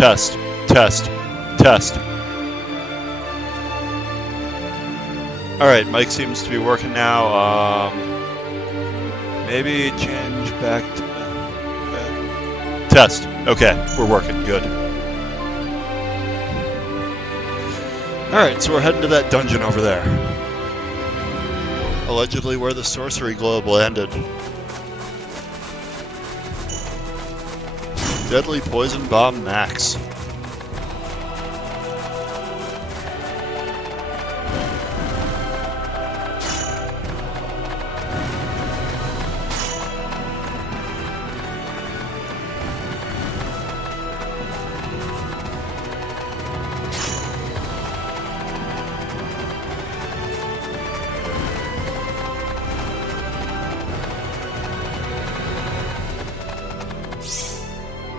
Test. Test. Test. Alright, mic seems to be working now. Maybe change back to... Test. Okay, we're working. Good. Alright, so we're heading to that dungeon over there. Allegedly where the sorcery globe landed. Deadly Poison Bomb Max.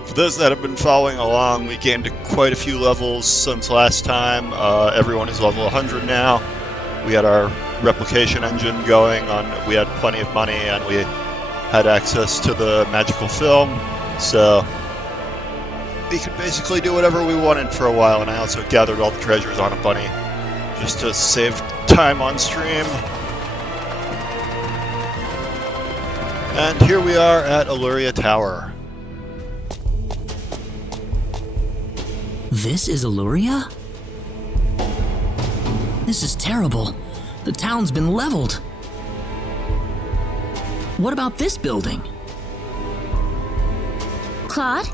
For those that have been following along, we gained quite a few levels since last time. Everyone is level 100 now. We had our replication engine going on. We had plenty of money and we had access to the magical film. So we could basically do whatever we wanted for a while. And I also gathered all the treasures on a bunny just to save time on stream. And here we are at Eluria Tower. This is Eluria? This is terrible. The town's been leveled. What about this building? Claude?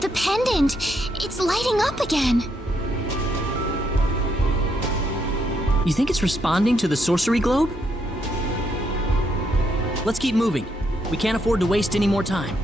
The pendant! It's lighting up again! You think it's responding to the sorcery globe? Let's keep moving. We can't afford to waste any more time.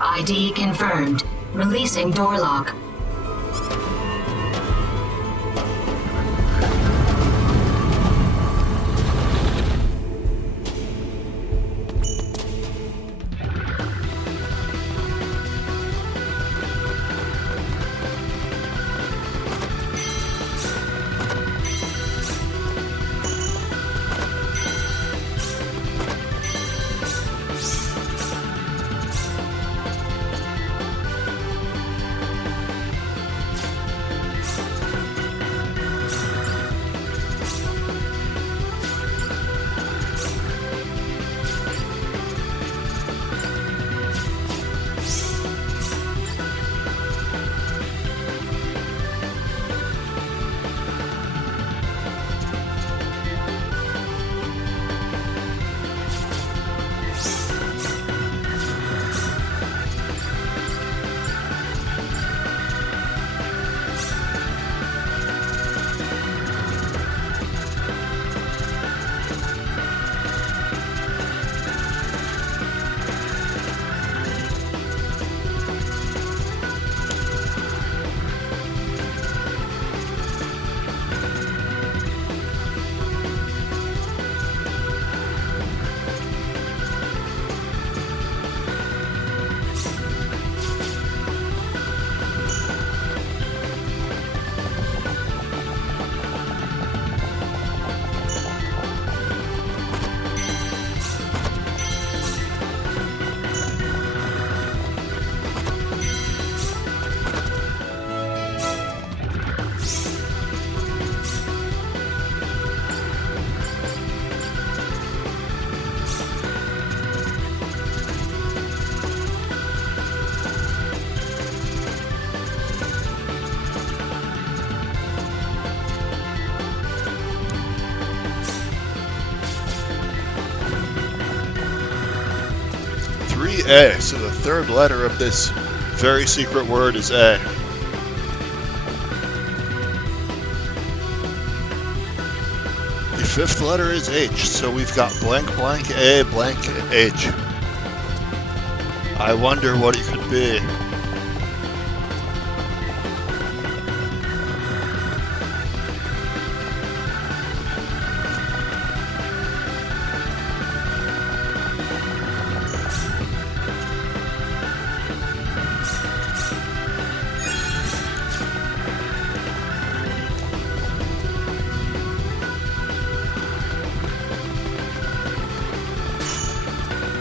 ID confirmed. Releasing door lock. A, so the third letter of this very secret word is A. The fifth letter is H, so we've got blank blank A blank H. I wonder what it could be.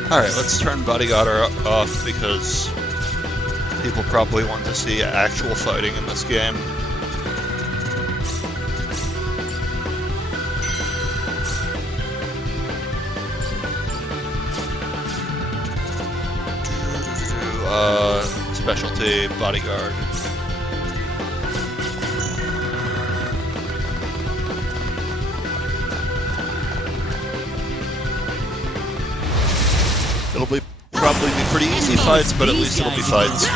Alright, let's turn Bodyguard off because people probably want to see actual fighting in this game. Specialty Bodyguard. It'll probably be pretty easy fights, but at least it'll be fights.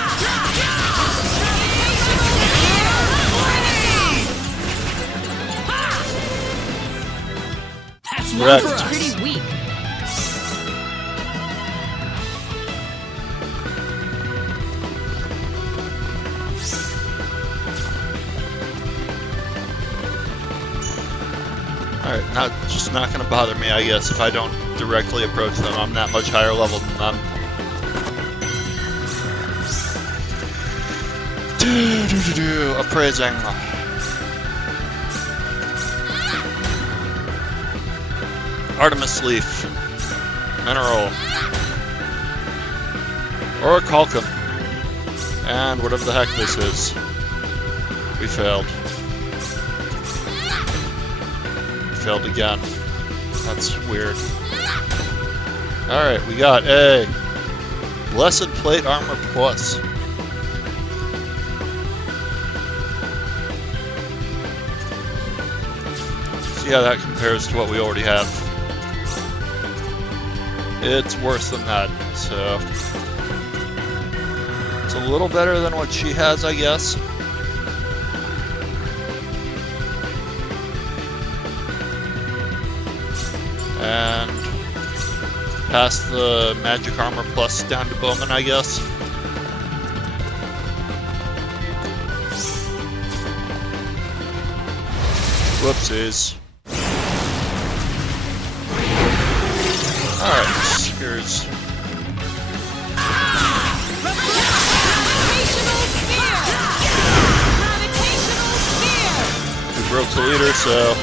That's one Correct. for us. Pretty weak. Alright, just not gonna bother me, I guess, if I don't directly approach them. I'm that much higher level than them. Appraising. Artemis Leaf. Mineral. Orichalcum. And whatever the heck this is. We failed. Failed again. That's weird. Alright, we got a Blessed Plate Armor Plus. See how that compares to what we already have. It's worse than that, so it's a little better than what she has, I guess. And pass the Magic Armor Plus down to Bowman, I guess. Whoopsies. Alright, here's... We broke the leader, so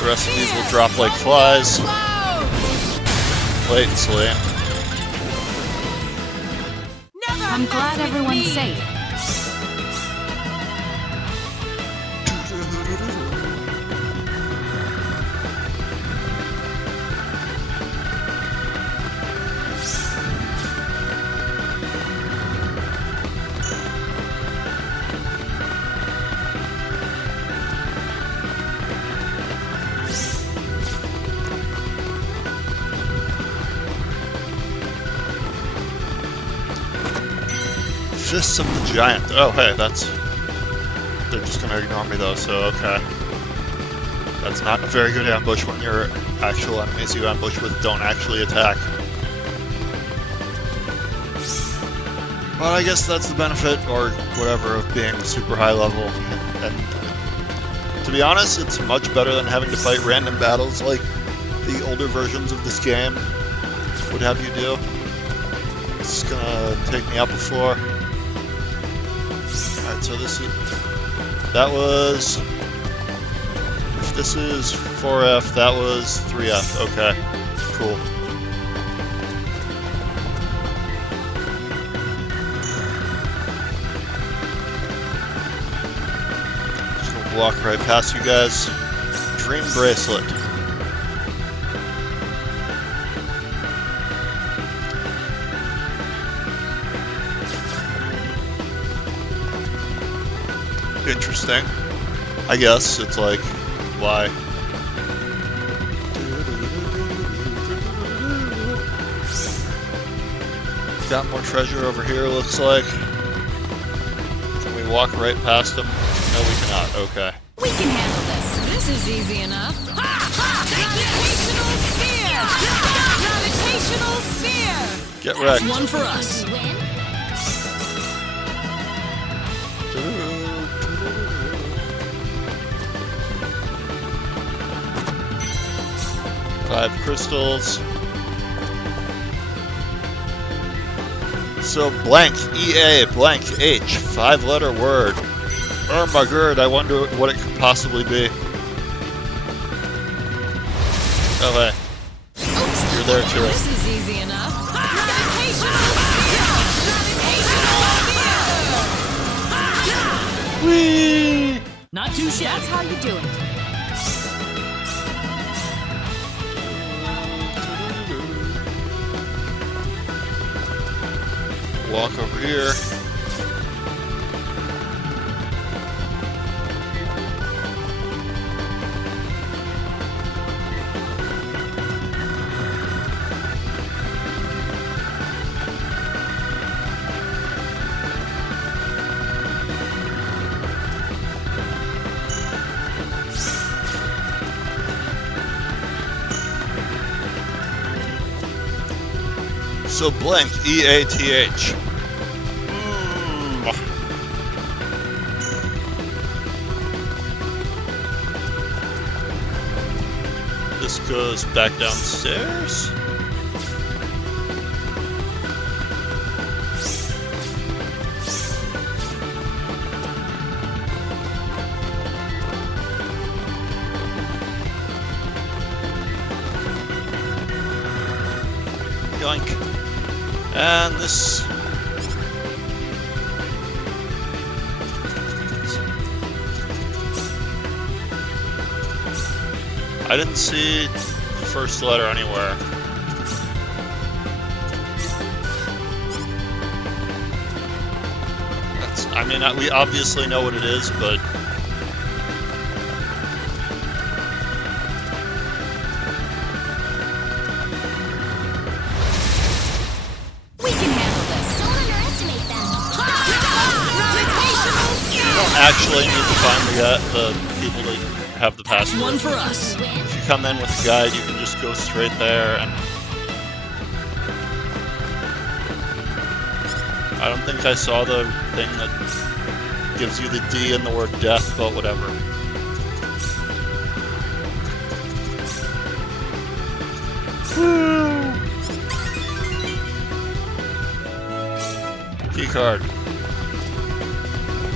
the rest of these will drop like flies. Blatantly. I'm glad everyone's safe. Fists of the Giant. Oh, hey, that's... They're just gonna ignore me though, so okay. That's not a very good ambush when your actual enemies you ambush with don't actually attack. But I guess that's the benefit, or whatever, of being super high level. And to be honest, it's much better than having to fight random battles like the older versions of this game would have you do. It's gonna take me up a floor. Alright, so this is... That was... If this is 4F, that was 3F. Okay, cool. Just gonna walk right past you guys. Dream Bracelet. Interesting. I guess it's like, why? Got more treasure over here, looks like. Can we walk right past them? No, we cannot. Okay. We can handle this. This is easy enough. Gravitational sphere! Get wrecked. One for us. Did you win? Five crystals. So blank EA blank H, 5-letter word. Oh my god, I wonder what it could possibly be. Oh hey, you're there too. This is easy enough. Whee! Not too shabby. That's how you do it. Walk over here. So blank, E-A-T-H. This goes back downstairs. Yoink. And this. I didn't see the first letter anywhere. I mean, we obviously know what it is, but We can handle this. Don't underestimate them. you don't actually need to find the people that have the That's password. one for us. If you come in with a guide, you can just go straight there, and I don't think I saw the thing that gives you the D in the word death, but whatever. Key card.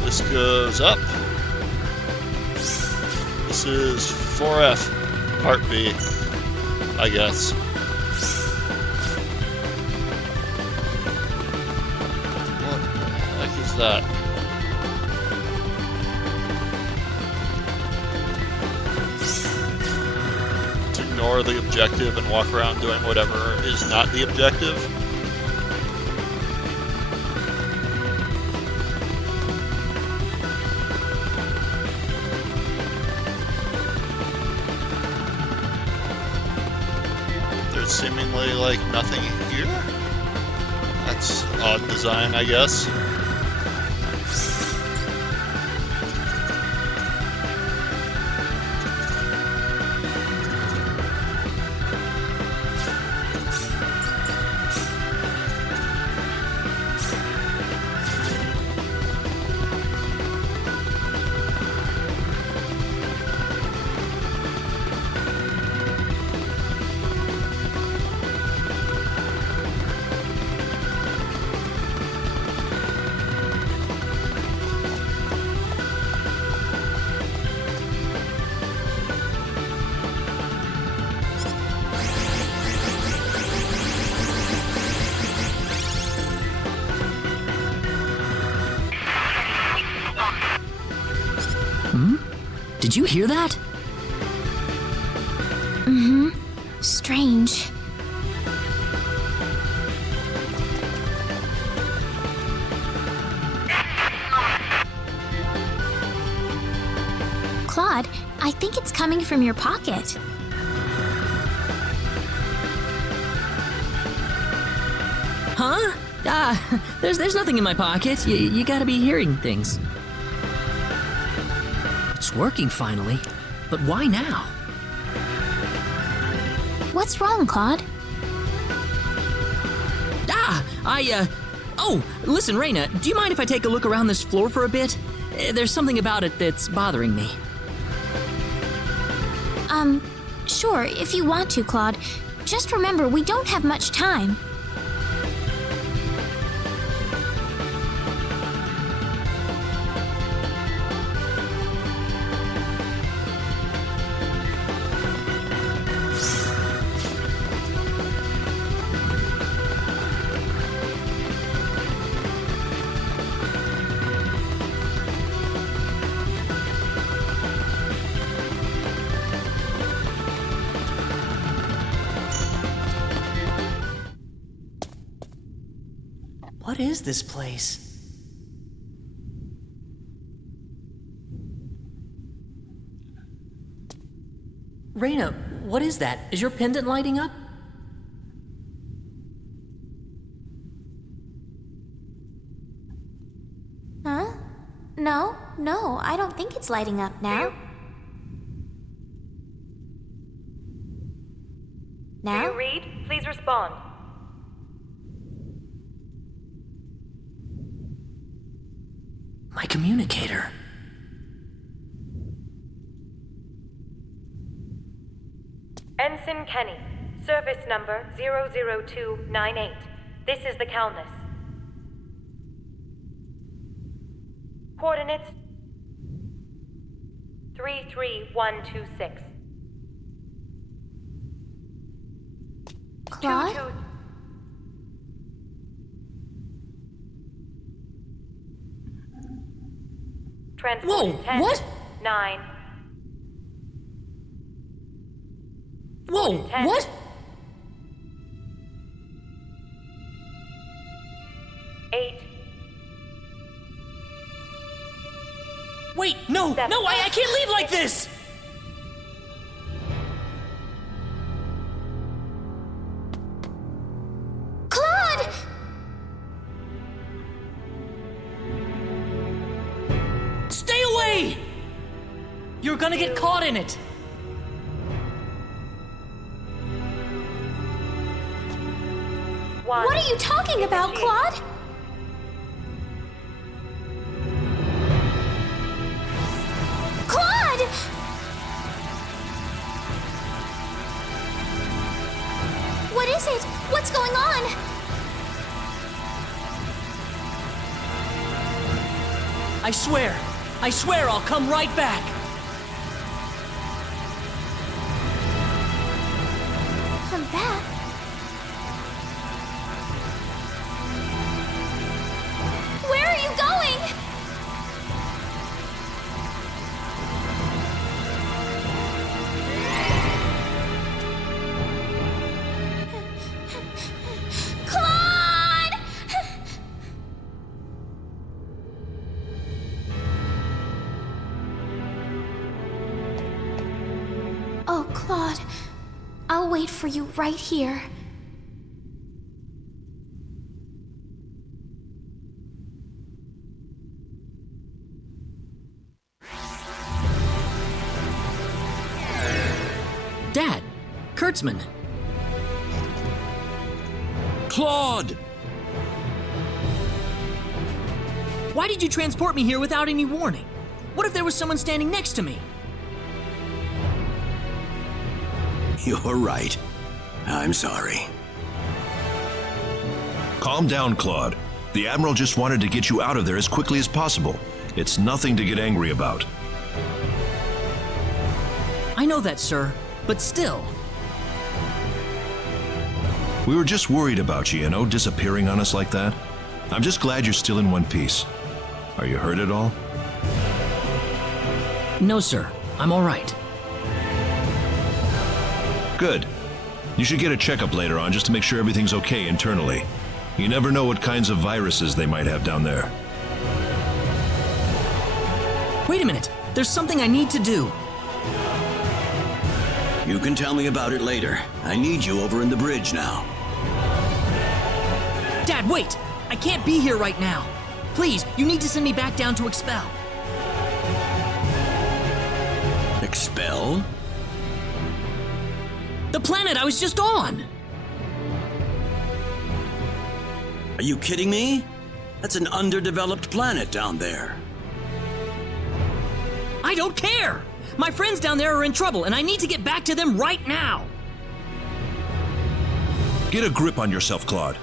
This goes up. This is 4F, part B, I guess. What the heck is that? To ignore the objective and walk around doing whatever is not the objective. There's seemingly like nothing here. That's odd design, I guess. Did you hear that? Mm-hmm. Strange. Claude, I think it's coming from your pocket. Huh? There's nothing in my pocket. You gotta be hearing things. It's working finally, but why now? What's wrong, Claude? Oh, listen, Reina, do you mind if I take a look around this floor for a bit? There's something about it that's bothering me. Sure, if you want to, Claude. Just remember, we don't have much time. What is this place? Reyna, what is that? Is your pendant lighting up? Huh? No, I don't think it's lighting up now. Do Now? you read? Please respond. My communicator. Ensign Kenny, service number 00298. This is the Calnus. Coordinates 33126. Claude? 22. Transport Whoa, intent, what? 9. Whoa, Ten. what? 8. Wait, no, I can't leave like this! Claude! Stay away! You're gonna get caught in it! One. What are you talking about, Claude? Claude! What is it? What's going on? I swear I'll come right back! Come back? Where are you going? Claude! Oh, Claude. I'll wait for you right here. Dad, Kurtzman. Claude! Why did you transport me here without any warning? What if there was someone standing next to me? You're right. I'm sorry. Calm down, Claude. The Admiral just wanted to get you out of there as quickly as possible. It's nothing to get angry about. I know that, sir, but still. We were just worried about you, disappearing on us like that. I'm just glad you're still in one piece. Are you hurt at all? No, sir. I'm all right. Good. You should get a checkup later on just to make sure everything's okay internally. You never know what kinds of viruses they might have down there. Wait a minute. There's something I need to do. You can tell me about it later. I need you over in the bridge now. Dad, wait! I can't be here right now. Please, you need to send me back down to Expel. Expel? The planet I was just on! Are you kidding me? That's an underdeveloped planet down there. I don't care! My friends down there are in trouble, and I need to get back to them right now! Get a grip on yourself, Claude.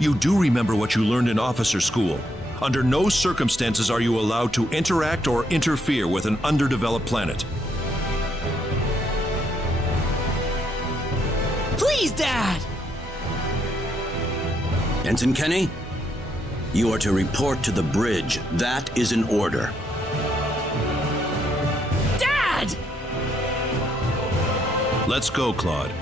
You do remember what you learned in officer school. Under no circumstances are you allowed to interact or interfere with an underdeveloped planet. Please, Dad! Ensign Kenny, you are to report to the bridge. That is an order. Dad! Let's go, Claude.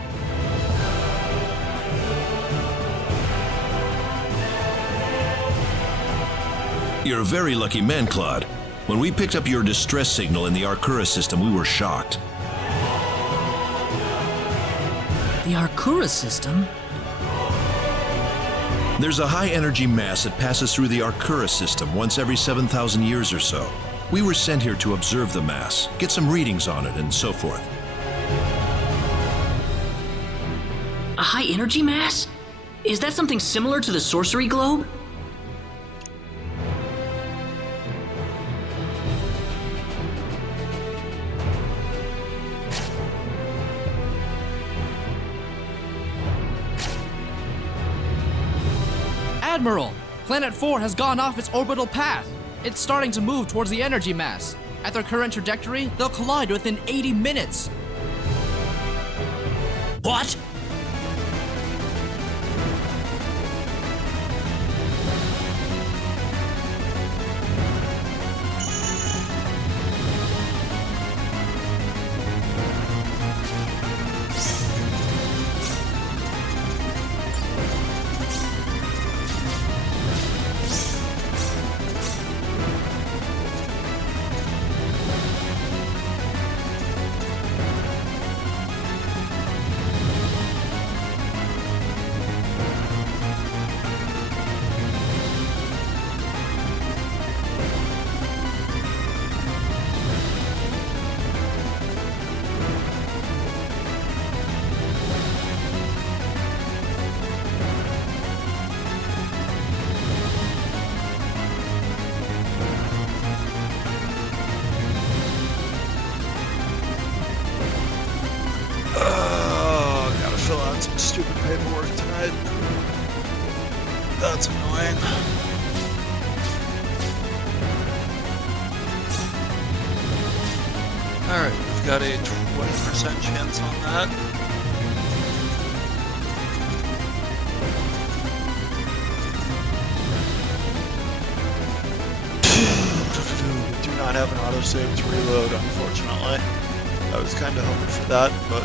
You're a very lucky man, Claude. When we picked up your distress signal in the Arcura system, we were shocked. The Arcura system? There's a high-energy mass that passes through the Arcura system once every 7,000 years or so. We were sent here to observe the mass, get some readings on it, and so forth. A high energy mass? Is that something similar to the sorcery globe? Admiral, Planet 4 has gone off its orbital path. It's starting to move towards the energy mass. At their current trajectory, they'll collide within 80 minutes. What? Gotta fill out some stupid paperwork tonight. That's annoying. Alright, we've got a 20% chance on that. We do not have an autosave to reload, unfortunately. I was kind of hoping for that, but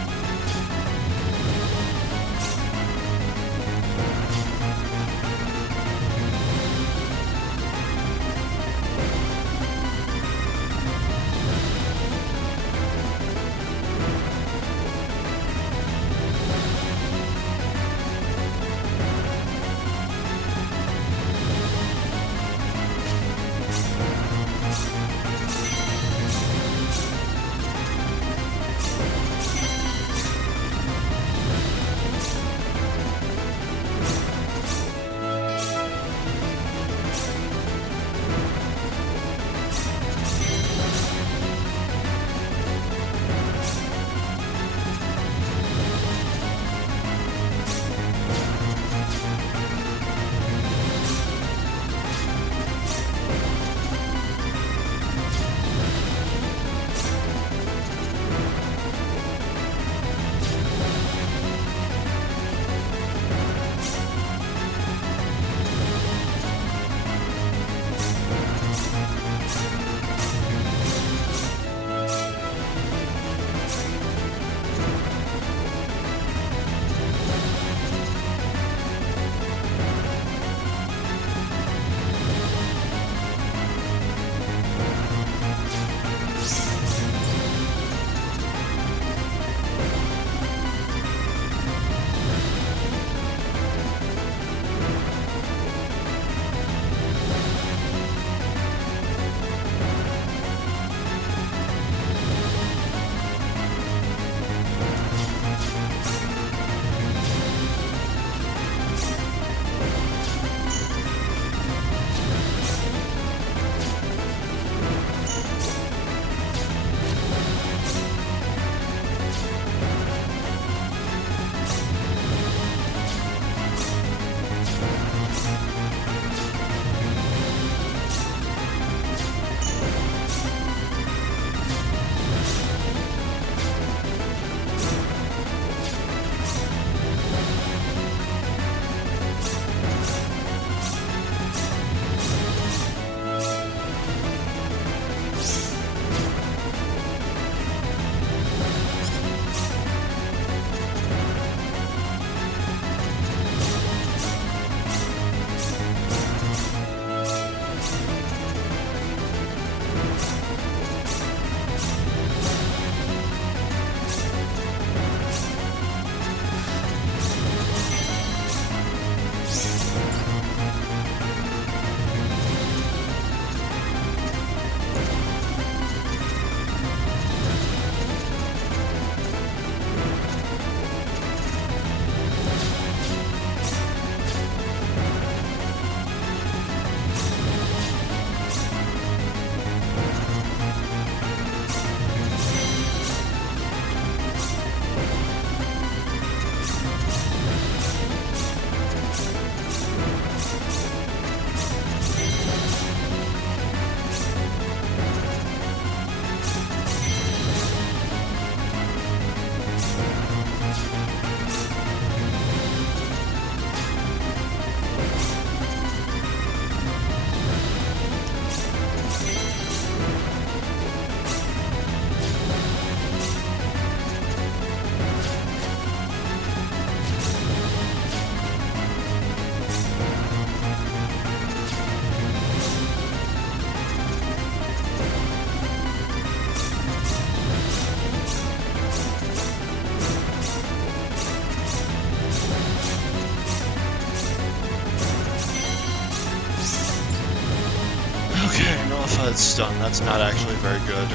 Okay, nullified stun. That's not actually very good.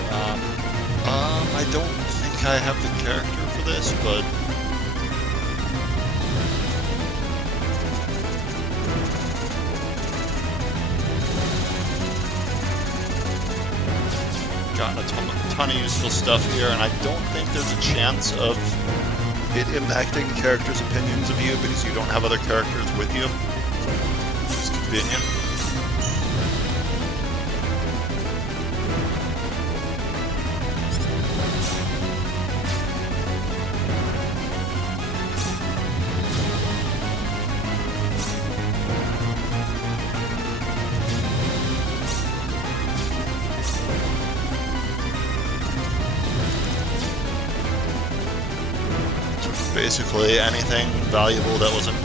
I don't think I have the character for this, but gotten a ton of useful stuff here, and I don't think there's a chance of it impacting the character's opinions of you because you don't have other characters with you. It's convenient. Basically anything valuable that wasn't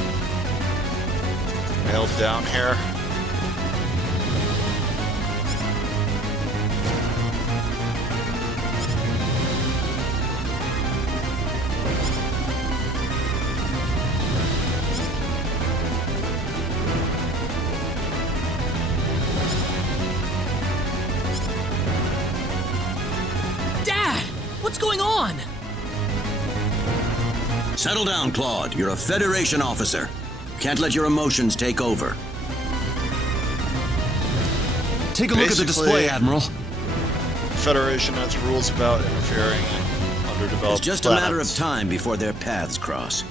nailed down here. Dad! What's going on? Settle down, Claude. You're a Federation officer. Can't let your emotions take over. Take a look at the display, Admiral. Federation has rules about interfering in underdeveloped It's just planets. a matter of time before their paths cross.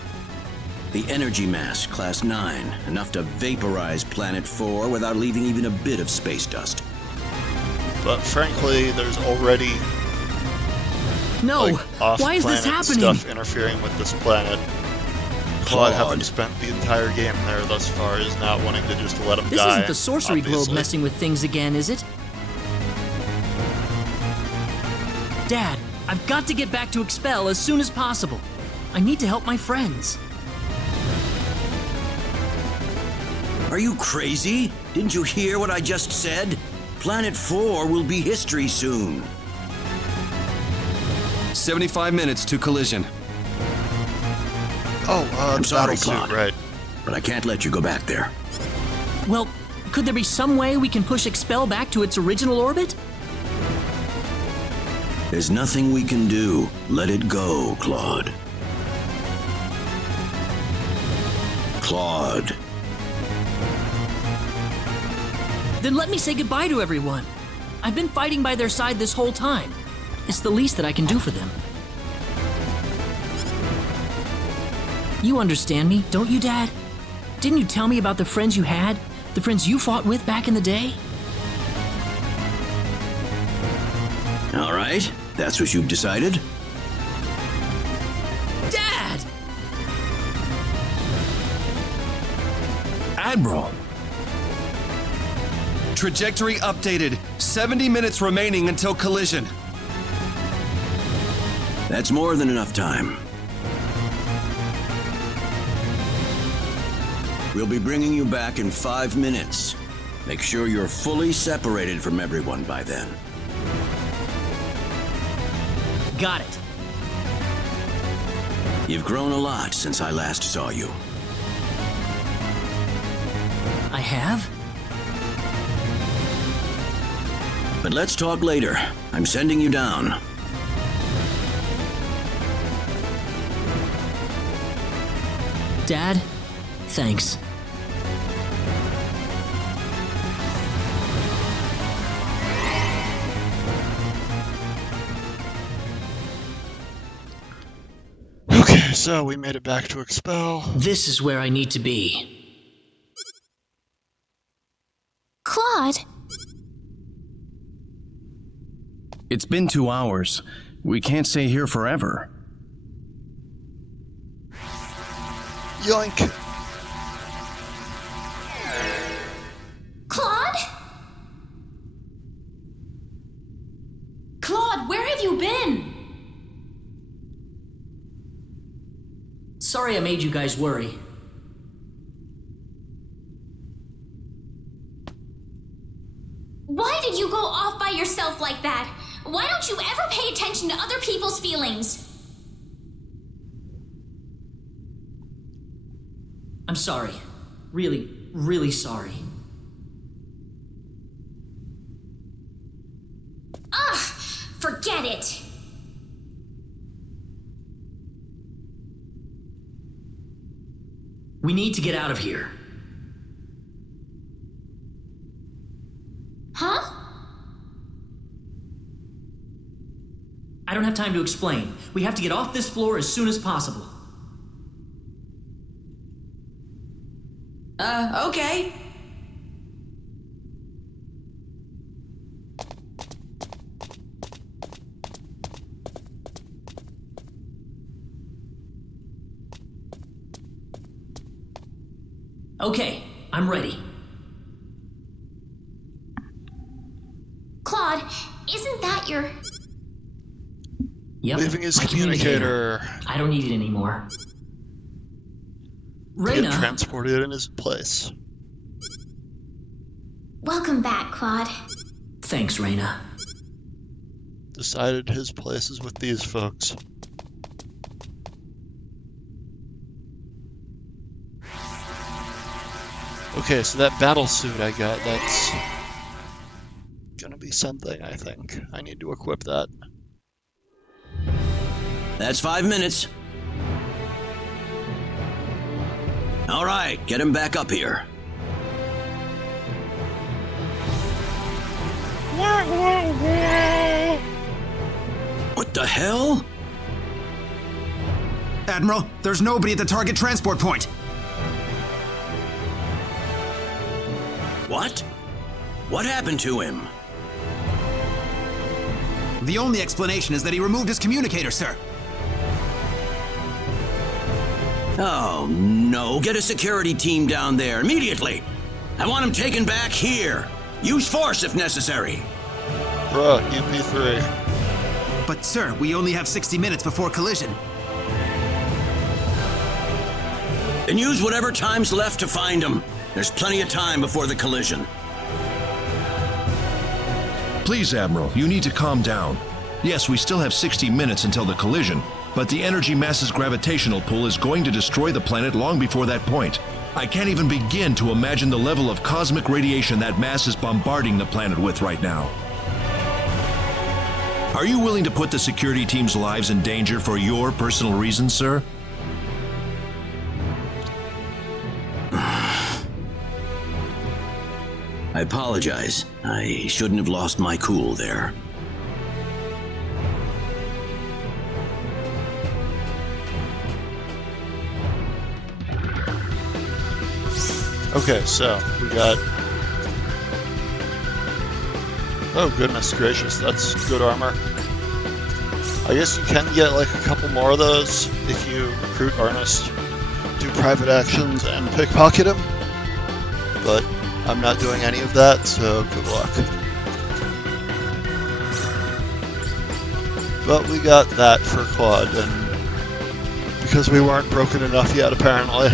The energy mass, Class 9, enough to vaporize Planet 4 without leaving even a bit of space dust. But frankly, there's already No! Why is this off-planet happening? stuff interfering with this planet. Claude, having spent the entire game there thus far, is not wanting to just let him This die. isn't the sorcery globe obviously. messing with things again, is it? Dad, I've got to get back to Expel as soon as possible. I need to help my friends. Are you crazy? Didn't you hear what I just said? Planet 4 will be history soon. 75 minutes to collision. Oh, I'm the sorry, battlesuit, Claude. right. But I can't let you go back there. Well, could there be some way we can push Expel back to its original orbit? There's nothing we can do. Let it go, Claude. Claude. Then let me say goodbye to everyone. I've been fighting by their side this whole time. It's the least that I can do for them. You understand me, don't you, Dad? Didn't you tell me about the friends you had? The friends you fought with back in the day? All right, that's what you've decided? Dad! Admiral. Trajectory updated. 70 minutes remaining until collision. That's more than enough time. We'll be bringing you back in 5 minutes. Make sure you're fully separated from everyone by then. Got it. You've grown a lot since I last saw you. I have? But let's talk later. I'm sending you down. Dad, thanks. Okay, so we made it back to Expel. This is where I need to be. Claude, It's been 2 hours. We can't stay here forever. Yoink! Claude? Claude, where have you been? Sorry I made you guys worry. Why did you go off by yourself like that? Why don't you ever pay attention to other people's feelings? I'm sorry. Really, really sorry. Forget it. We need to get out of here. Huh? I don't have time to explain. We have to get off this floor as soon as possible. Okay. Okay, I'm ready. Claude, isn't that your... Yep, Leaving his my communicator. I don't need it anymore. Get Reyna, transported in his place. Welcome back, Claude. thanks, Reyna. Decided his place is with these folks. Okay, so that battle suit I got, that's gonna be something, I think. I need to equip that. That's 5 minutes. All right, get him back up here. What the hell? Admiral, there's nobody at the target transport point. What? What happened to him? The only explanation is that he removed his communicator, sir. Oh, no. Get a security team down there immediately. I want him taken back here. Use force if necessary. Bruh, UP3. But, sir, we only have 60 minutes before collision. Then use whatever time's left to find him. There's plenty of time before the collision. Please, Admiral, you need to calm down. Yes, we still have 60 minutes until the collision, but the energy mass's gravitational pull is going to destroy the planet long before that point. I can't even begin to imagine the level of cosmic radiation that mass is bombarding the planet with right now. Are you willing to put the security team's lives in danger for your personal reasons, sir? I apologize. I shouldn't have lost my cool there. Okay, so we got... Oh, goodness gracious, that's good armor. I guess you can get like a couple more of those if you recruit Ernest, do private actions, and pickpocket him. But I'm not doing any of that, so good luck. But we got that for Claude, and because we weren't broken enough yet, apparently.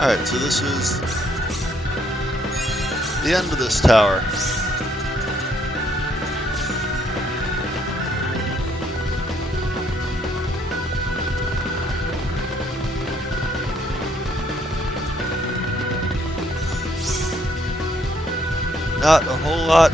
Alright, so this is the end of this tower. Not a whole lot.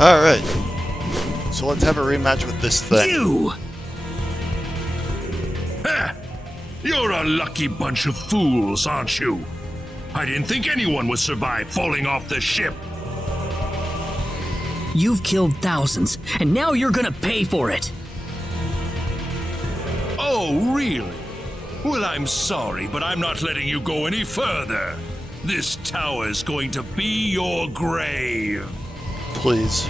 Alright, so let's have a rematch with this thing. You! Ha! You're a lucky bunch of fools, aren't you? I didn't think anyone would survive falling off the ship. You've killed thousands, and now you're gonna pay for it. Oh, really? Well, I'm sorry, but I'm not letting you go any further. This tower is going to be your grave. Please.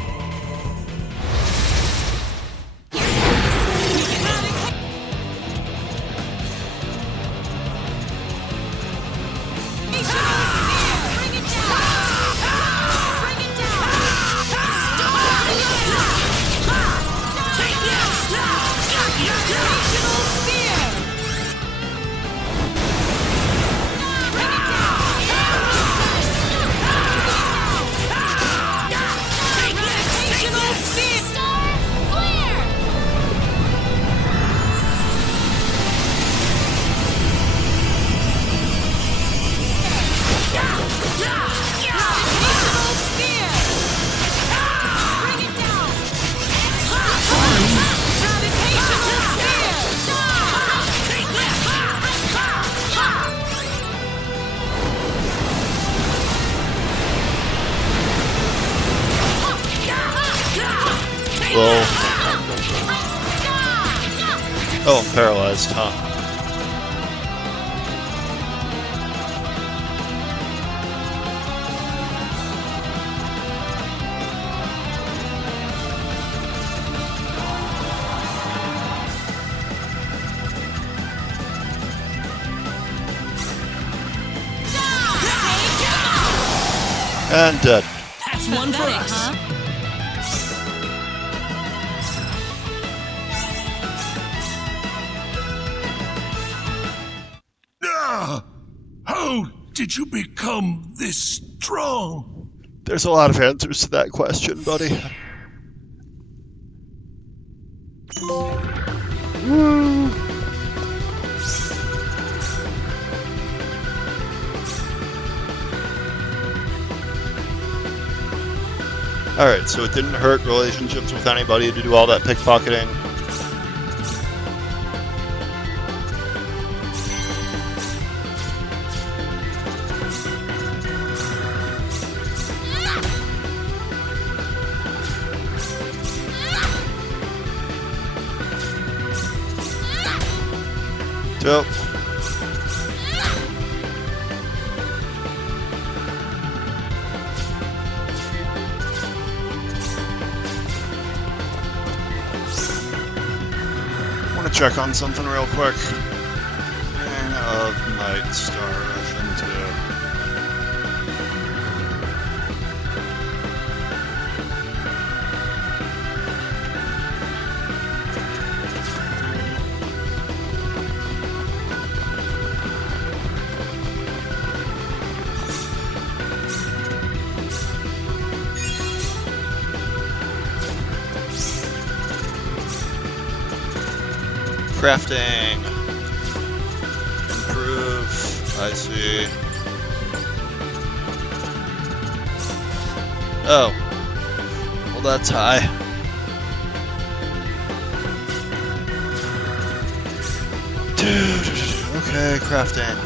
Well, oh, I'm paralyzed, huh? And dead. That's one for us. How did you become this strong? There's a lot of answers to that question, buddy. Woo. Alright, so it didn't hurt relationships with anybody to do all that pickpocketing. Yep. Want to check on something real quick. Ring of Night Star FN2. Crafting. Improve. I see. Oh. Well, that's high. Dude. Okay, crafting.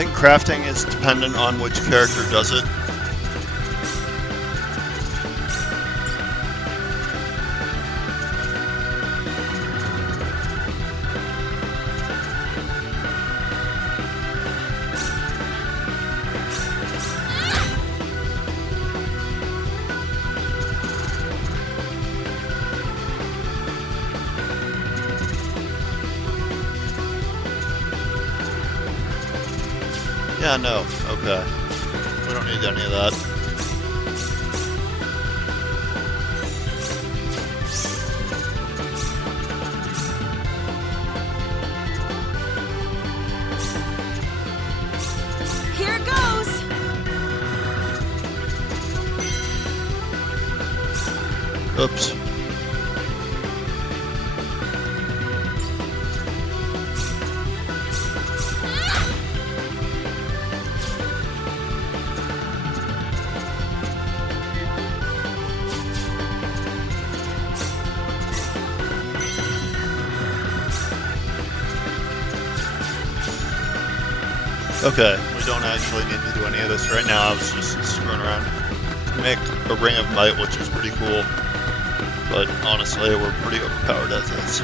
think crafting is dependent on which character does it. Yeah, no. Okay. We don't need any of that. Here it goes! Oops. Okay, we don't actually need to do any of this right now. I was just screwing around to make a Ring of Might, which is pretty cool. But honestly, we're pretty overpowered as is.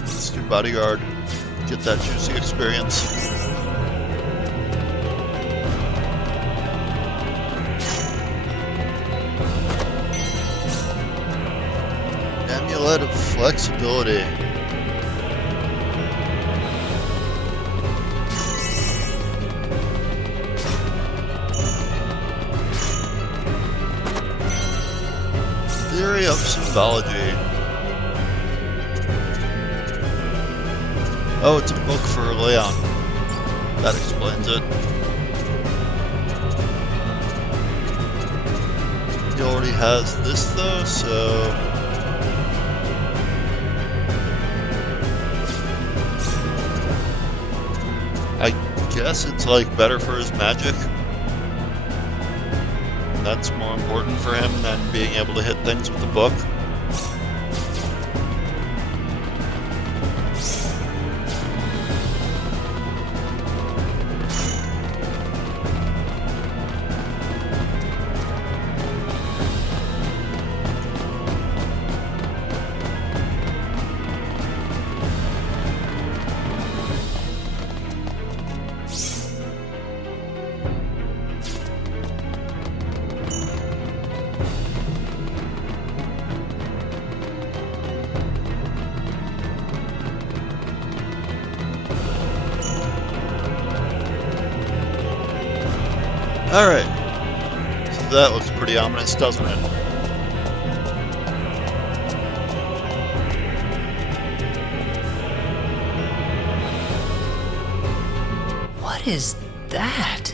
Let's do Bodyguard. Get that juicy experience. Amulet of Flexibility. Theory of Symbology. Oh, it's a book for Leon. That explains it. He already has this though, so... I guess it's like better for his magic. And that's more important for him than being able to hit things with the book. Alright, so that looks pretty ominous, doesn't it? What is that?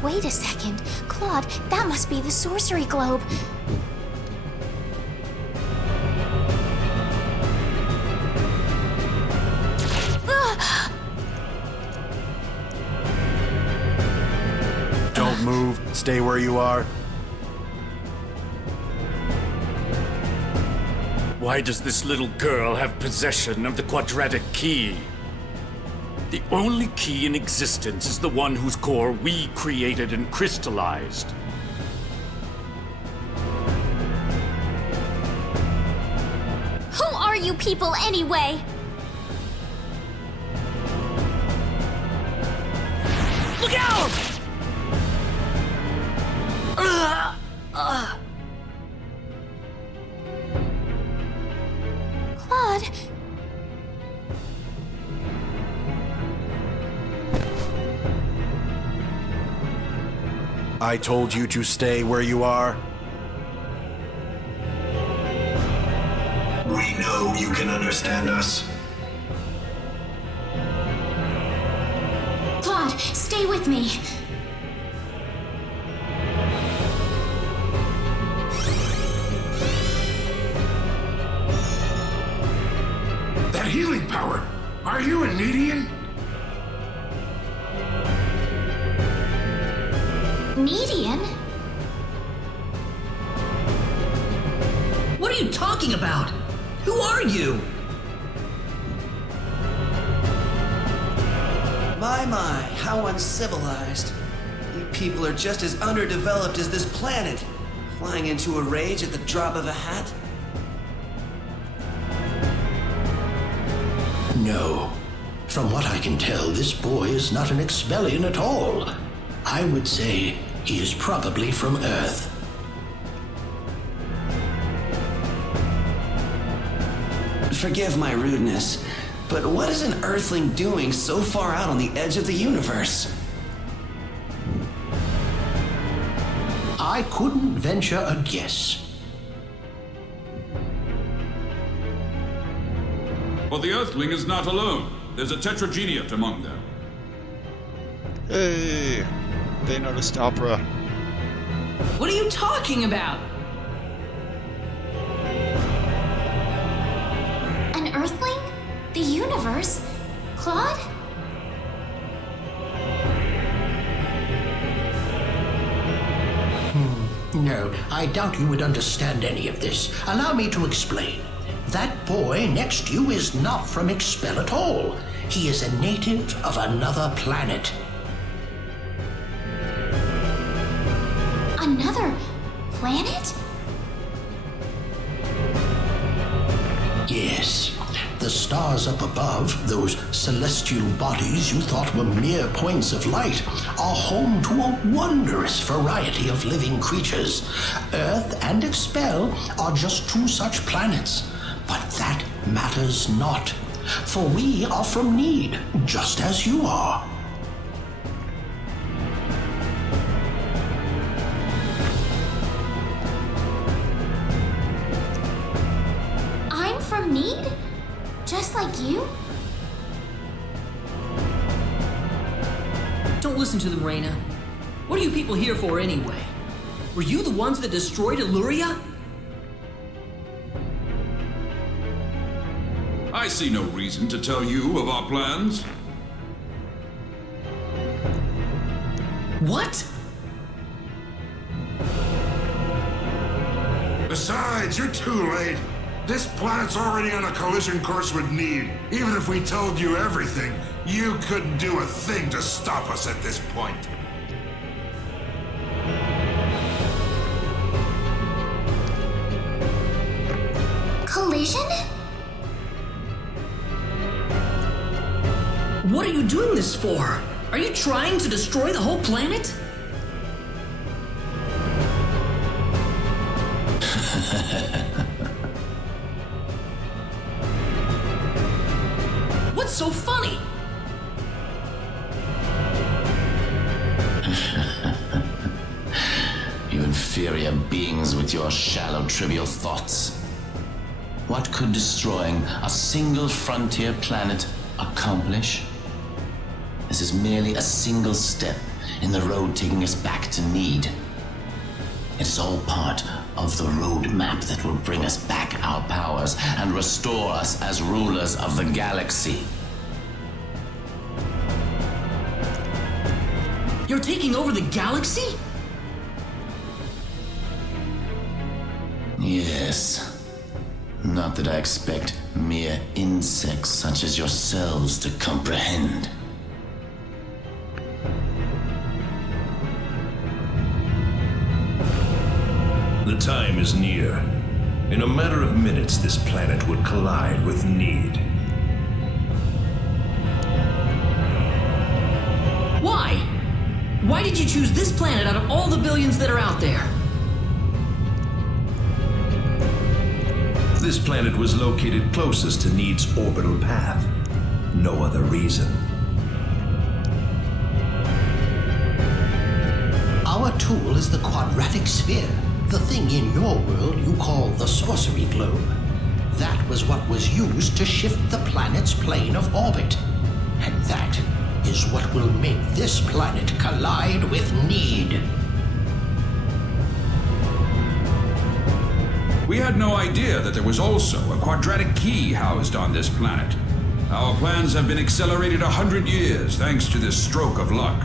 Wait a second. Claude, that must be the sorcery globe. Don't move. Stay where you are. Why does this little girl have possession of the quadratic key? The only key in existence is the one whose core we created and crystallized. Who are you people anyway? Look out! Claude. I told you to stay where you are. We know you can understand us. Claude, stay with me. Are you a Needian? Needian? What are you talking about? Who are you? My, how uncivilized. You people are just as underdeveloped as this planet. Flying into a rage at the drop of a hat? No. From what I can tell, this boy is not an Expellion at all. I would say he is probably from Earth. Forgive my rudeness, but what is an Earthling doing so far out on the edge of the universe? I couldn't venture a guess. Well, the Earthling is not alone. There's a Tetrageniate among them. Hey, they noticed Opera. What are you talking about? An Earthling? The universe? Claude? No, I doubt you would understand any of this. Allow me to explain. That boy next to you is not from Expel at all. He is a native of another planet. Another planet? Yes. The stars up above, those celestial bodies you thought were mere points of light, are home to a wondrous variety of living creatures. Earth and Expel are just two such planets. But that matters not, for we are from Need, just as you are. I'm from Need? Just like you? Don't listen to them, Reyna. What are you people here for anyway? Were you the ones that destroyed Illuria? I see no reason to tell you of our plans. What? Besides, you're too late. This planet's already on a collision course with Need. Even if we told you everything, you couldn't do a thing to stop us at this point. Collision? What are you doing this for? Are you trying to destroy the whole planet? What's so funny? You inferior beings with your shallow, trivial thoughts. What could destroying a single frontier planet accomplish? This is merely a single step in the road taking us back to Need. It is all part of the roadmap that will bring us back our powers and restore us as rulers of the galaxy. You're taking over the galaxy? Yes. Not that I expect mere insects such as yourselves to comprehend. The time is near. In a matter of minutes, this planet would collide with Need. Why? Why did you choose this planet out of all the billions that are out there? This planet was located closest to Need's orbital path. No other reason. Our tool is the quadratic sphere, the thing in your world you call the sorcery globe. That was what was used to shift the planet's plane of orbit. And that is what will make this planet collide with Need. We had no idea that there was also a quadratic key housed on this planet. Our plans have been accelerated 100 years thanks to this stroke of luck.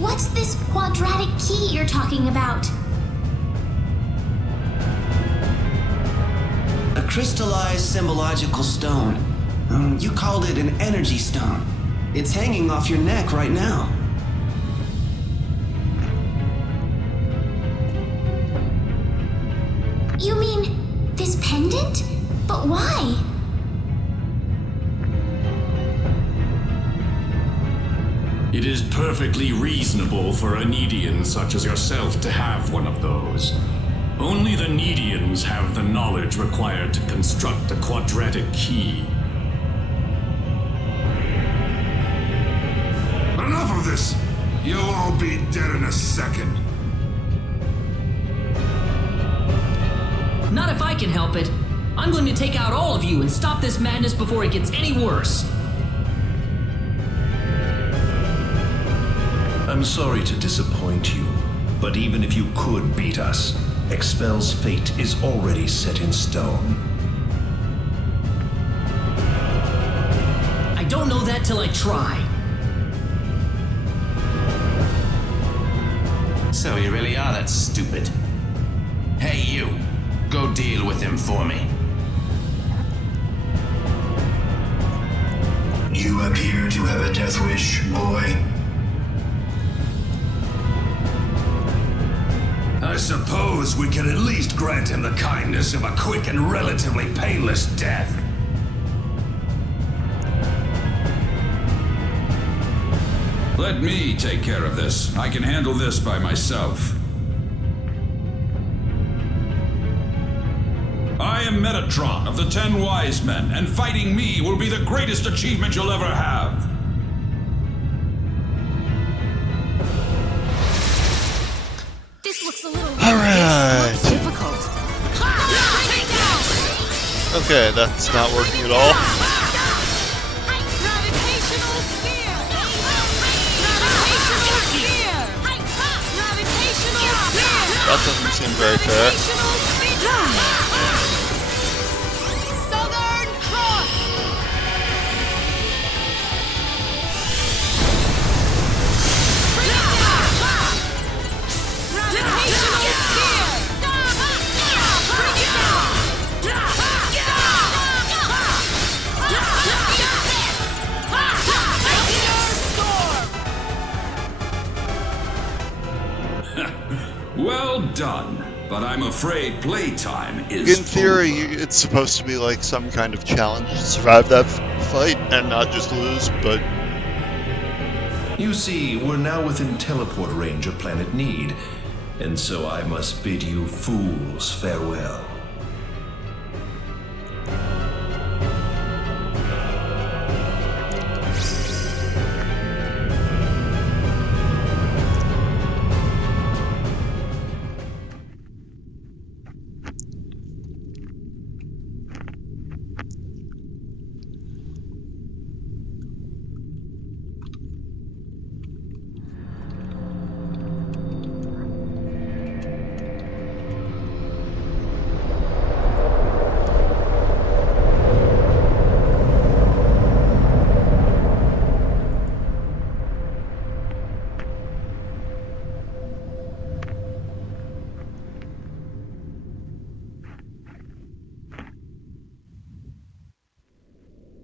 What's this quadratic key you're talking about? A crystallized symbological stone. You called it an energy stone. It's hanging off your neck right now. You mean this pendant? But why? It is perfectly reasonable for a Nedian such as yourself to have one of those. Only the Nedians have the knowledge required to construct a quadratic key. Enough of this! You'll all be dead in a second. Not if I can help it. I'm going to take out all of you and stop this madness before it gets any worse. I'm sorry to disappoint you, but even if you could beat us, Expel's fate is already set in stone. I don't know that till I try. So you really are that stupid. Hey, you. Go deal with him for me. You appear to have a death wish, boy. I suppose we can at least grant him the kindness of a quick and relatively painless death. Let me take care of this. I can handle this by myself. I am Metatron of the 10 Wise Men, and fighting me will be the greatest achievement you'll ever have. This looks a little Alright. difficult. Okay, that's not working at all. Gravitational sphere. Gravitational sphere. Gravitational sphere. That doesn't seem very fair. Southern Cross. Gravitational sphere. Bring it down. Well done, but I'm afraid playtime is In theory, over. it's supposed to be like some kind of challenge to survive that fight and not just lose, but You see, we're now within teleport range of Planet Need, and so I must bid you fools farewell.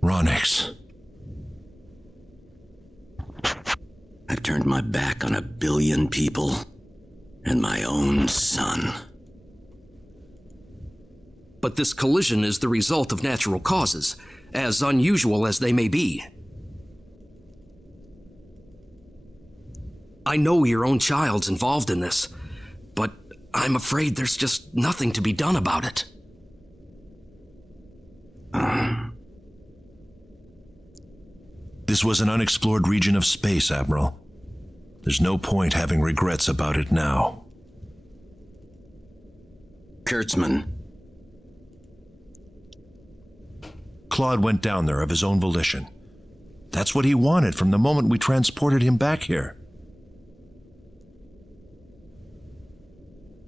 Ronix. I've turned my back on 1 billion people and my own son. But this collision is the result of natural causes, as unusual as they may be. I know your own child's involved in this, but I'm afraid there's just nothing to be done about it. This was an unexplored region of space, Admiral. There's no point having regrets about it now. Kurtzman. Claude went down there of his own volition. That's what he wanted from the moment we transported him back here.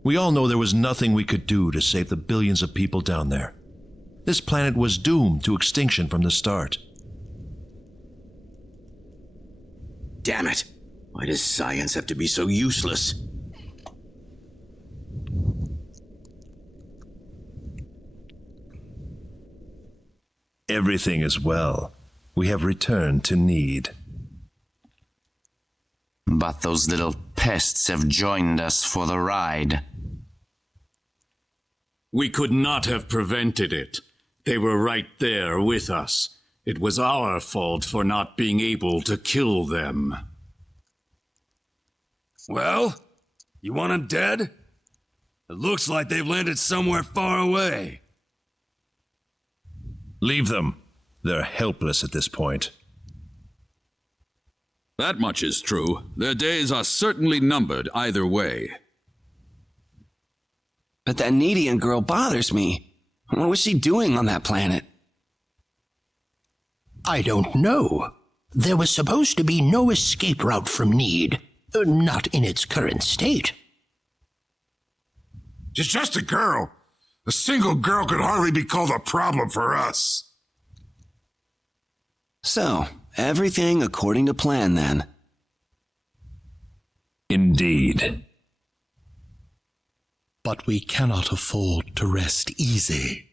We all know there was nothing we could do to save the billions of people down there. This planet was doomed to extinction from the start. Damn it! Why does science have to be so useless? Everything is well. We have returned to Need. But those little pests have joined us for the ride. We could not have prevented it. They were right there with us. It was our fault for not being able to kill them. Well, you want them dead? It looks like they've landed somewhere far away. Leave them. They're helpless at this point. That much is true. Their days are certainly numbered either way. But that Needian girl bothers me. What was she doing on that planet? I don't know. There was supposed to be no escape route from Need. Not in its current state. She's just a girl. A single girl could hardly be called a problem for us. So, everything according to plan then. Indeed. But we cannot afford to rest easy.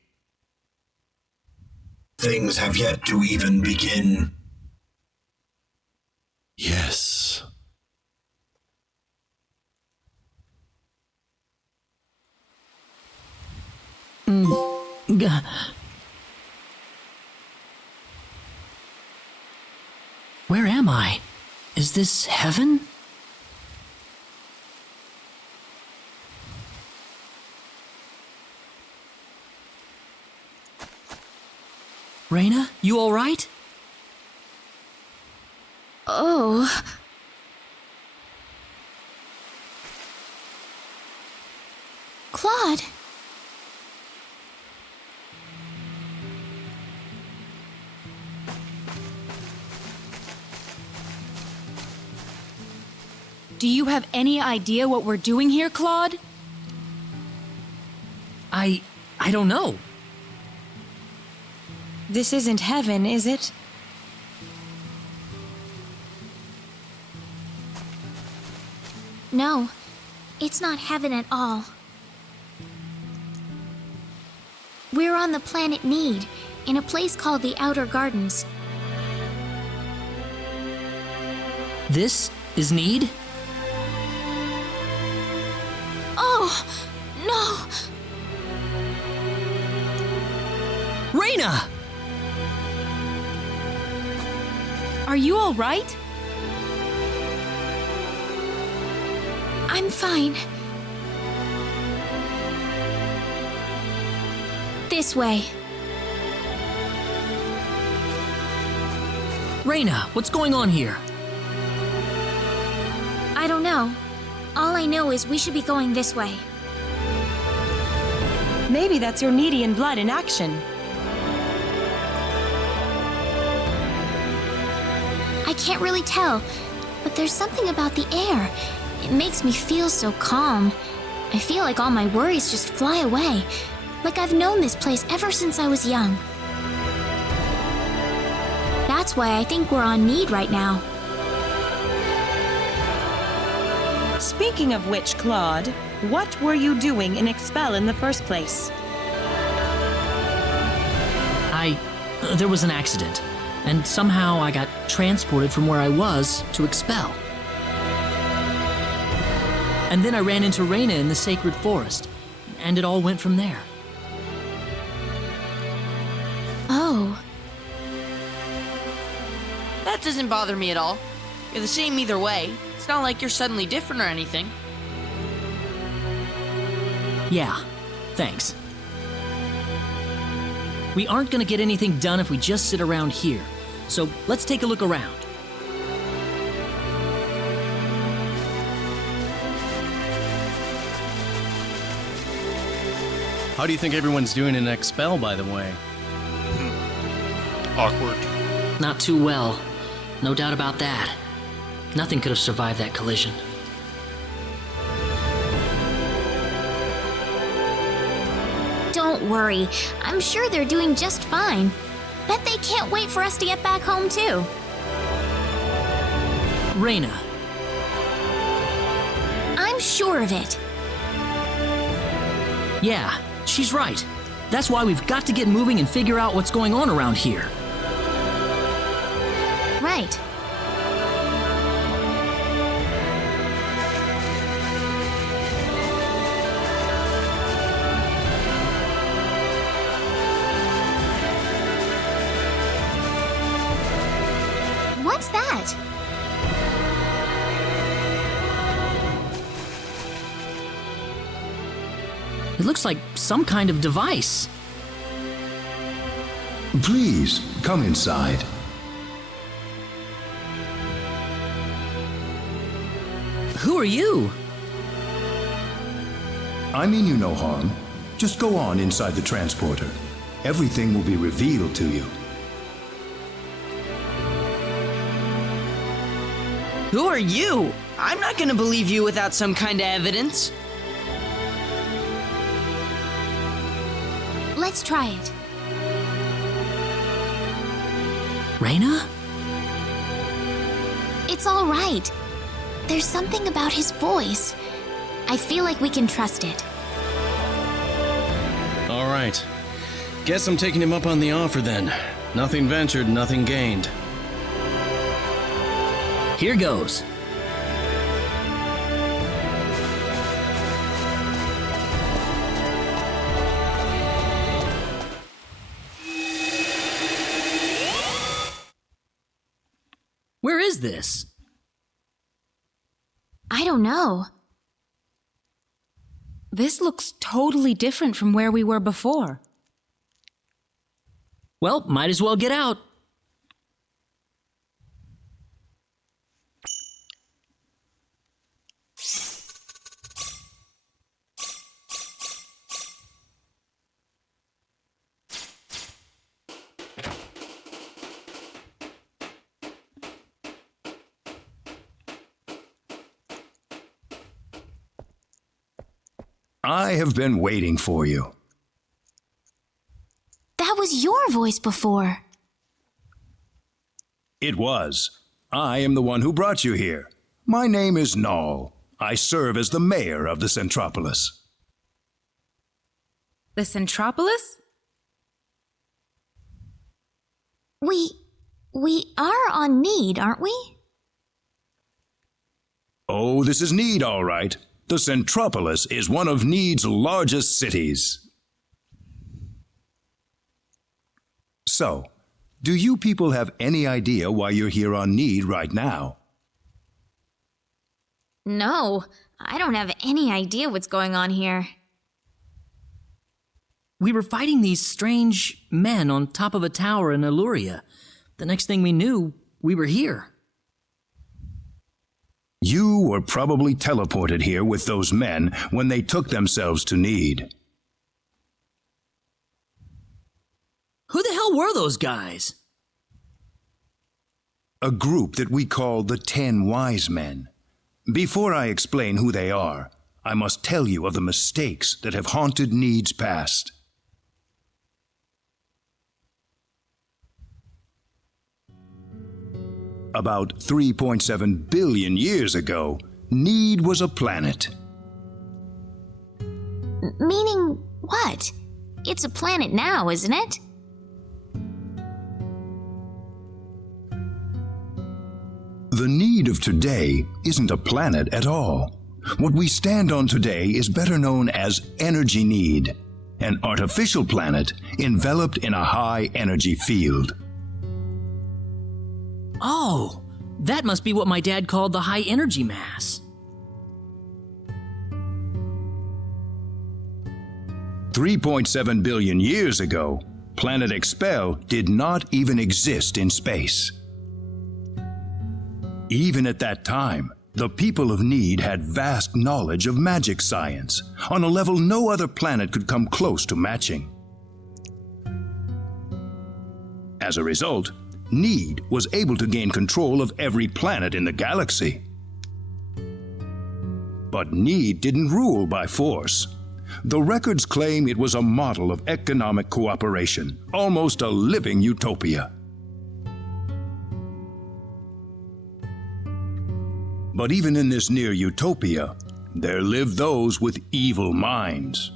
Things have yet to even begin. Yes. Where am I? Is this heaven? Reyna, you all right? Oh. Claude. Do you have any idea what we're doing here, Claude? I don't know. This isn't heaven, is it? No, it's not heaven at all. We're on the planet Need, in a place called the Outer Gardens. This is Need? Oh, no! Reyna! Are you all right? I'm fine. This way. Reyna, what's going on here? I don't know. All I know is we should be going this way. Maybe that's your Needian blood in action. I can't really tell, but there's something about the air. It makes me feel so calm. I feel like all my worries just fly away, like I've known this place ever since I was young. That's why I think we're on Need right now. Speaking of which, Claude, what were you doing in Expel in the first place? There was an accident, and somehow I got transported from where I was to Expel. And then I ran into Reyna in the Sacred Forest, and it all went from there. Oh. That doesn't bother me at all. You're the same either way. It's not like you're suddenly different or anything. Yeah, thanks. We aren't gonna get anything done if we just sit around here, so let's take a look around. How do you think everyone's doing in Expel, by the way? Awkward. Not too well. No doubt about that. Nothing could have survived that collision. Don't Don't worry. I'm sure they're doing just fine. Bet they can't wait for us to get back home, too. Reyna. I'm sure of it. Yeah, she's right. That's why we've got to get moving and figure out what's going on around here. Right. What's that? It looks like some kind of device. Please, come inside. Who are you? I mean you no harm. Just go on inside the transporter. Everything will be revealed to you. Who are you? I'm not gonna believe you without some kind of evidence. Let's try it. Reyna? It's all right. There's something about his voice. I feel like we can trust it. All right. Guess I'm taking him up on the offer then. Nothing ventured, nothing gained. Here goes. Where is this? I don't know. This looks totally different from where we were before. Well, might as well get out. I have been waiting for you. That was your voice before. It was. I am the one who brought you here. My name is Null. I serve as the mayor of the Centropolis. The Centropolis? We are on Need, aren't we? Oh, this is Need, all right. The Centropolis is one of Need's largest cities. So, do you people have any idea why you're here on Need right now? No, I don't have any idea what's going on here. We were fighting these strange men on top of a tower in Illuria. The next thing we knew, we were here. You were probably teleported here with those men when they took themselves to Need. Who the hell were those guys? A group that we call the 10 Wise Men. Before I explain who they are, I must tell you of the mistakes that have haunted Need's past. About 3.7 billion years ago, Need was a planet. Meaning what? It's a planet now, isn't it? The Need of today isn't a planet at all. What we stand on today is better known as Energy Need, an artificial planet enveloped in a high-energy field. Oh, that must be what my dad called the high energy mass. 3.7 billion years ago, Planet Expel did not even exist in space. Even at that time, the people of Need had vast knowledge of magic science, on a level no other planet could come close to matching. As a result, Need was able to gain control of every planet in the galaxy. But Need didn't rule by force. The records claim it was a model of economic cooperation, almost a living utopia. But even in this near utopia, there lived those with evil minds.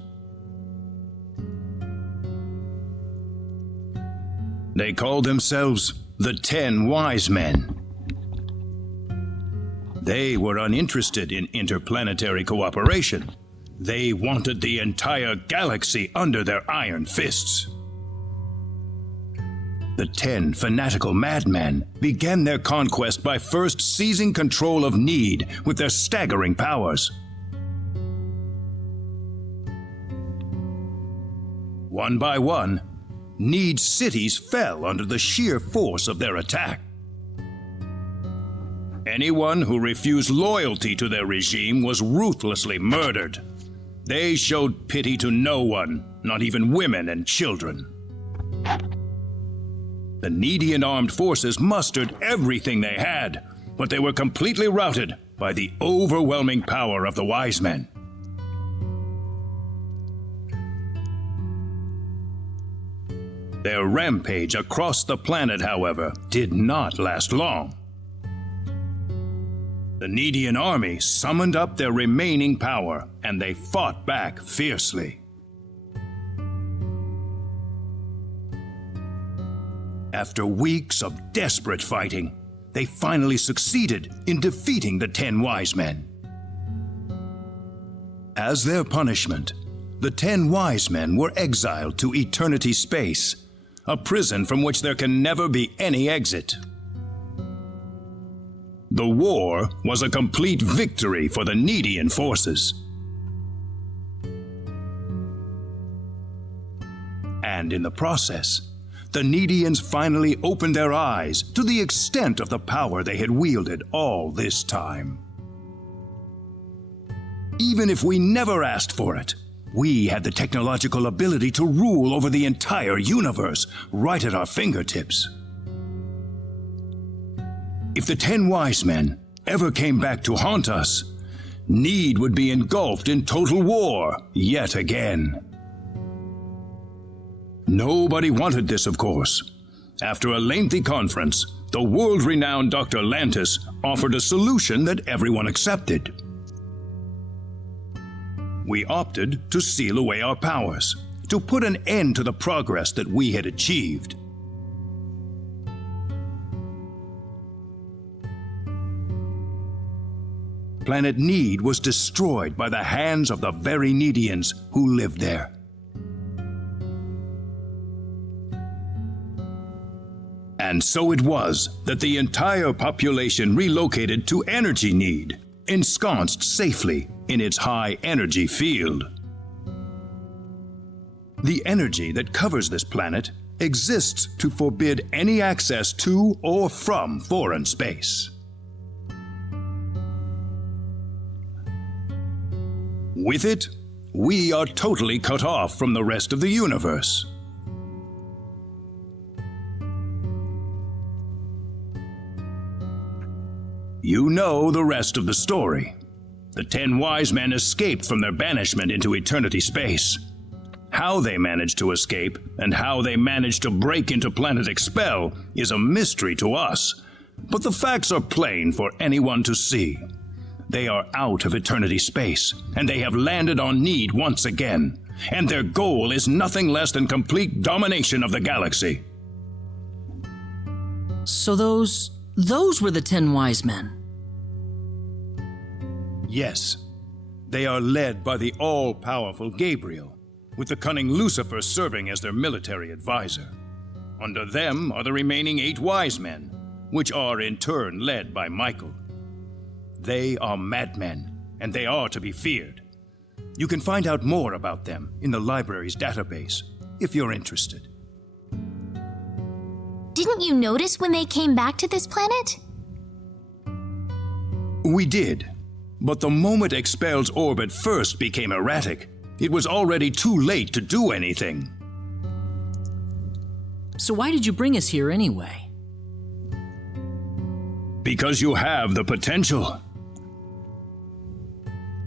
They called themselves the 10 Wise Men. They were uninterested in interplanetary cooperation. They wanted the entire galaxy under their iron fists. The 10 fanatical madmen began their conquest by first seizing control of Need with their staggering powers. One by one, Need's cities fell under the sheer force of their attack. Anyone who refused loyalty to their regime was ruthlessly murdered. They showed pity to no one, not even women and children. The Needian armed forces mustered everything they had, but they were completely routed by the overwhelming power of the Wise Men. Their rampage across the planet, however, did not last long. The Needian army summoned up their remaining power, and they fought back fiercely. After weeks of desperate fighting, they finally succeeded in defeating the 10 Wise Men. As their punishment, the 10 Wise Men were exiled to Eternity Space, a prison from which there can never be any exit. The war was a complete victory for the Needian forces. And in the process, the Needians finally opened their eyes to the extent of the power they had wielded all this time. Even if we never asked for it, we had the technological ability to rule over the entire universe right at our fingertips. If the 10 Wise Men ever came back to haunt us, Need would be engulfed in total war yet again. Nobody wanted this, of course. After a lengthy conference, the world-renowned Dr. Lantis offered a solution that everyone accepted. We opted to seal away our powers, to put an end to the progress that we had achieved. Planet Need was destroyed by the hands of the very Needians who lived there. And so it was that the entire population relocated to Energy Need, ensconced safely in its high energy field. The energy that covers this planet exists to forbid any access to or from foreign space. With it, we are totally cut off from the rest of the universe. You know the rest of the story. The 10 Wise Men escaped from their banishment into Eternity Space. How they managed to escape and how they managed to break into Planet Expel is a mystery to us, but the facts are plain for anyone to see. They are out of Eternity Space, and they have landed on Need once again, and their goal is nothing less than complete domination of the galaxy. So those were the 10 Wise Men. Yes, they are led by the all-powerful Gabriel, with the cunning Lucifer serving as their military advisor. Under them are the remaining 8 Wise Men, which are in turn led by Michael. They are madmen, and they are to be feared. You can find out more about them in the library's database, if you're interested. Didn't you notice when they came back to this planet? We did, but the moment Expel's orbit first became erratic, it was already too late to do anything. So why did you bring us here anyway? Because you have the potential.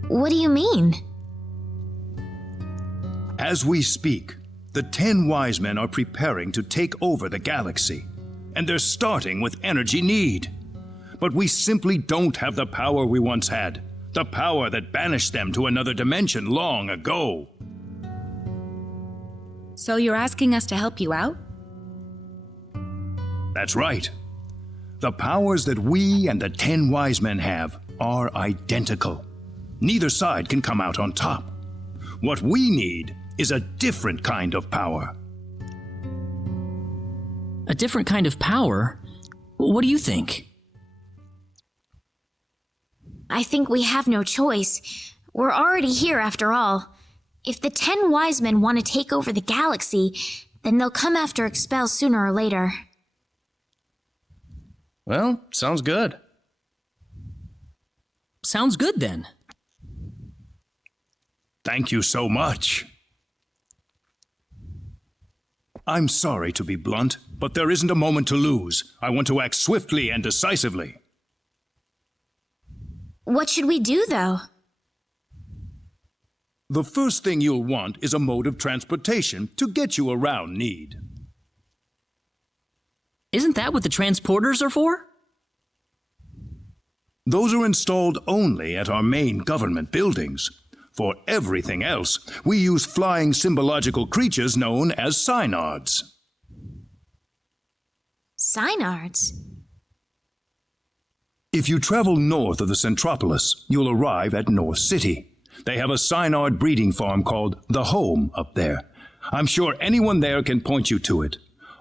What do you mean? As we speak, the 10 wise men are preparing to take over the galaxy, and they're starting with energy need. But we simply don't have the power we once had, the power that banished them to another dimension long ago. So you're asking us to help you out? That's right. The powers that we and the 10 wise men have are identical. Neither side can come out on top. What we need is a different kind of power. A different kind of power? What do you think? I think we have no choice. We're already here after all. If the 10 wise men want to take over the galaxy, then they'll come after Expel sooner or later. Well, sounds good. Sounds good then. Thank you so much. I'm sorry to be blunt, but there isn't a moment to lose. I want to act swiftly and decisively. What should we do, though? The first thing you'll want is a mode of transportation to get you around Need. Isn't that what the transporters are for? Those are installed only at our main government buildings. For everything else, we use flying symbological creatures known as Synards. Synards? If you travel north of the Centropolis, you'll arrive at North City. They have a Synard breeding farm called The Home up there. I'm sure anyone there can point you to it.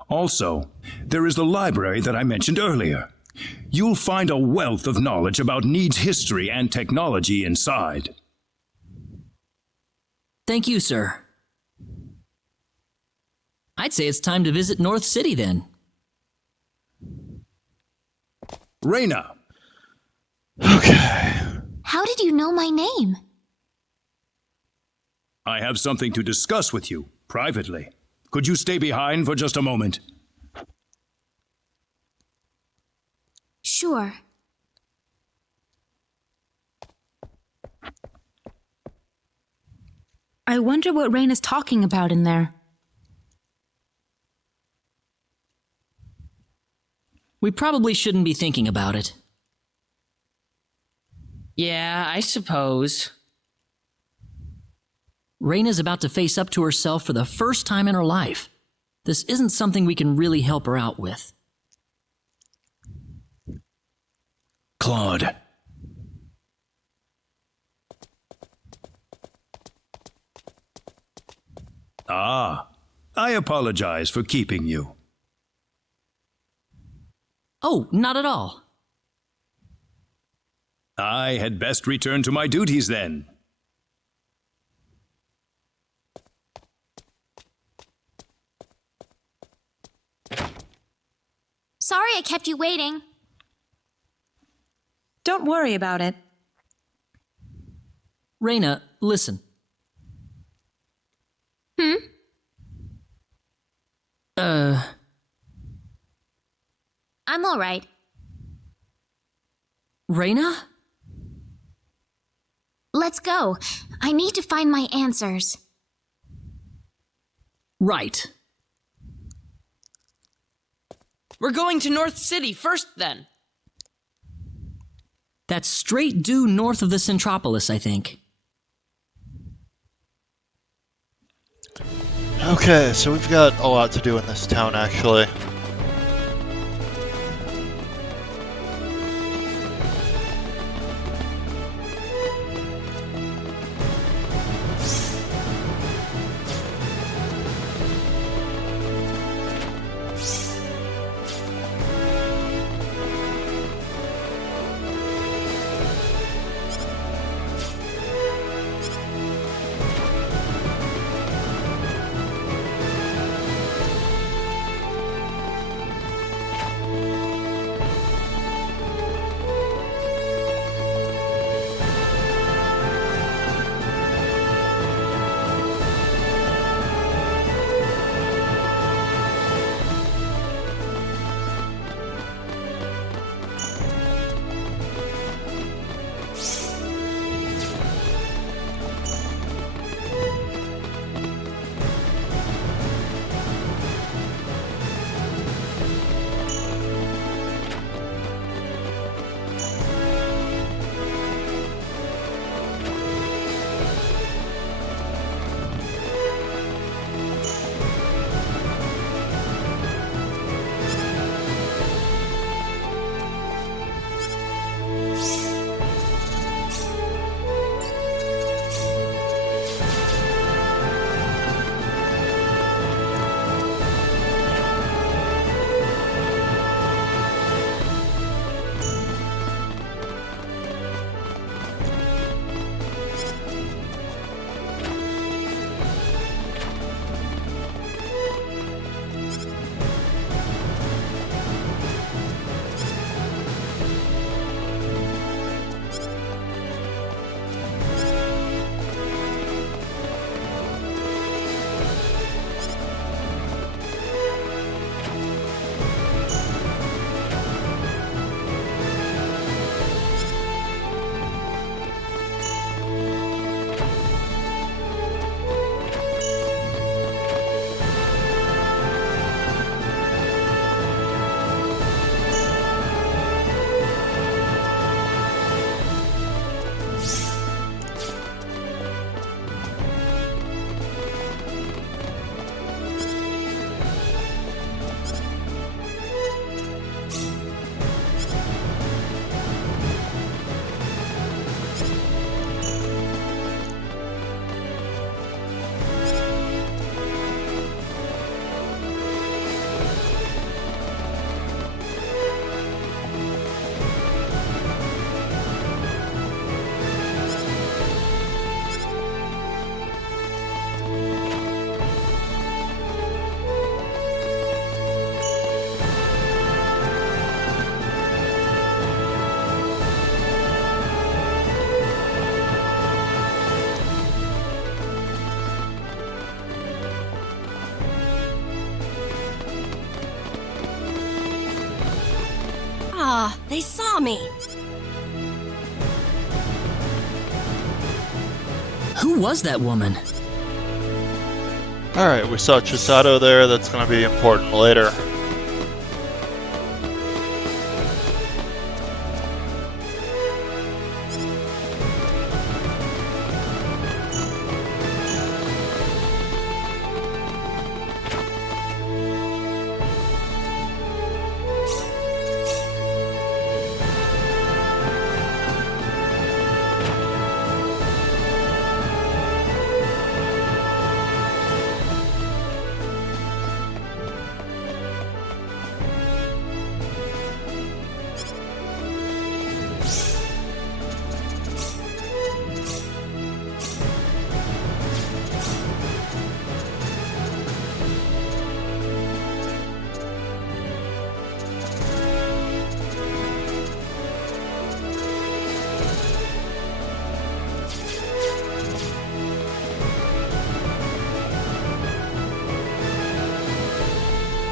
Also, there is the library that I mentioned earlier. You'll find a wealth of knowledge about Need's history and technology inside. Thank you, sir. I'd say it's time to visit North City then. Reyna! Okay. How did you know my name? I have something to discuss with you, privately. Could you stay behind for just a moment? Sure. I wonder what Reyna's talking about in there. We probably shouldn't be thinking about it. Yeah, I suppose. Reyna's about to face up to herself for the first time in her life. This isn't something we can really help her out with. Claude. Ah, I apologize for keeping you. Oh, not at all. I had best return to my duties then. Sorry I kept you waiting. Don't worry about it. Reyna, listen. I'm all right. Reyna? Let's go. I need to find my answers. Right. We're going to North City first, then. That's straight due north of the Centropolis, I think. Okay, so we've got a lot to do in this town, actually. They saw me. Who was that woman? Alright, we saw Chisato there. That's going to be important later.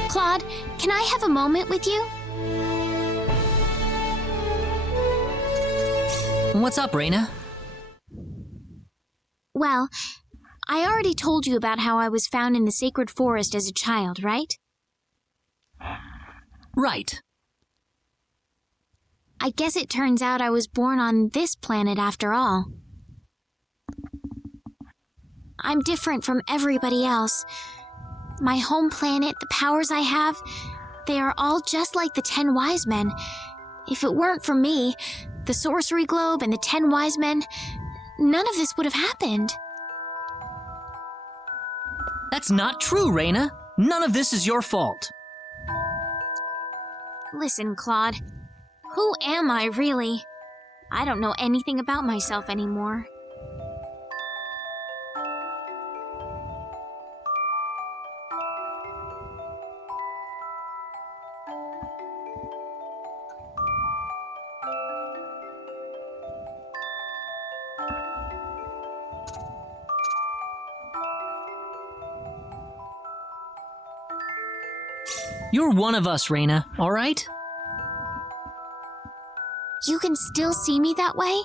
Claude, can I have a moment with you? What's up, Reina? Well, I already told you about how I was found in the sacred forest as a child, right? Right. I guess it turns out I was born on this planet after all. I'm different from everybody else. My home planet, the powers I have, they are all just like the 10 Wise Men. If it weren't for me, the Sorcery Globe and the 10 Wise Men, none of this would have happened. That's not true, Reina. None of this is your fault. Listen, Claude. Who am I, really? I don't know anything about myself anymore. You're one of us, Reina, all right? You can still see me that way?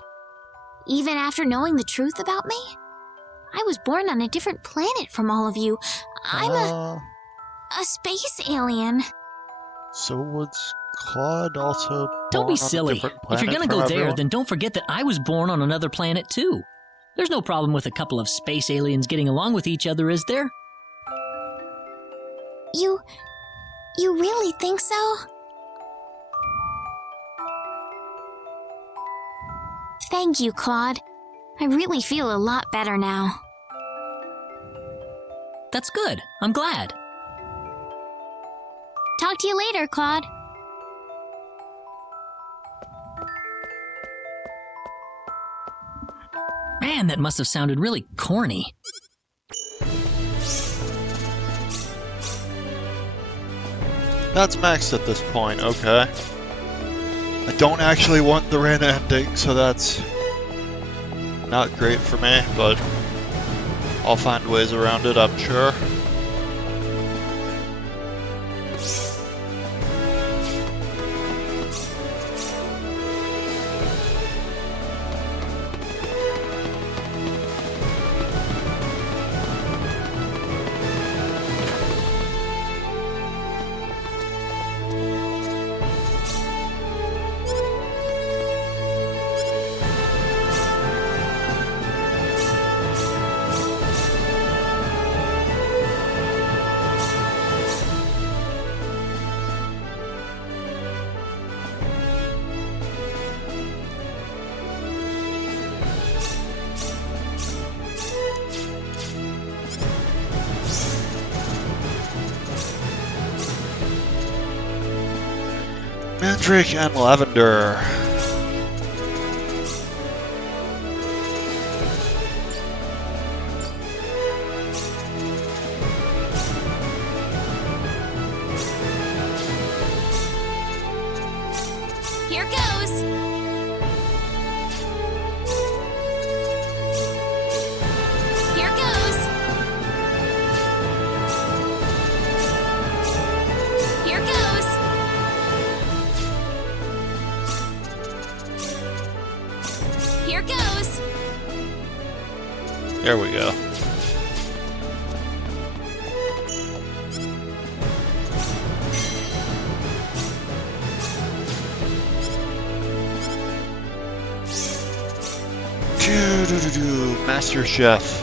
Even after knowing the truth about me? I was born on a different planet from all of you. I'm a space alien. So was Claude also Don't be born on a silly. different If you're planet gonna from go there, everyone? then don't forget that I was born on another planet too. There's no problem with a couple of space aliens getting along with each other, is there? You really think so? Thank you, Claude. I really feel a lot better now. That's good. I'm glad. Talk to you later, Claude. Man, that must have sounded really corny. That's maxed at this point, okay. I don't actually want the Reina ending, so that's not great for me, but I'll find ways around it, I'm sure. Mandrake and Lavender. Here goes! Here goes! Here goes! There we go. Master Chef.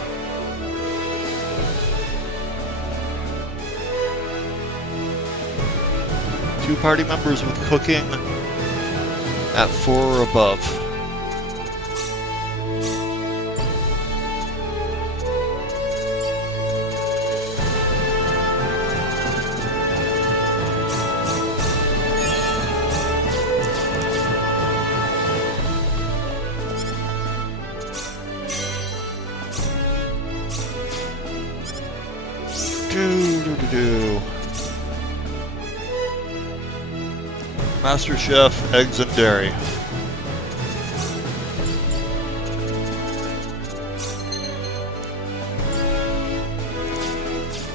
Two party members with cooking at 4 or above. Master Chef, eggs and dairy.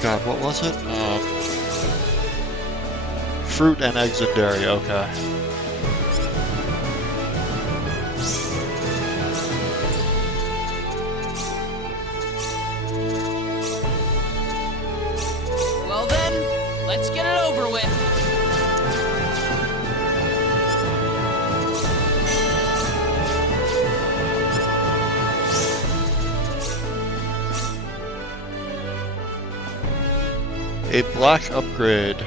God, what was it? Fruit and eggs and dairy, okay. Well then, let's get it over with. A black upgrade.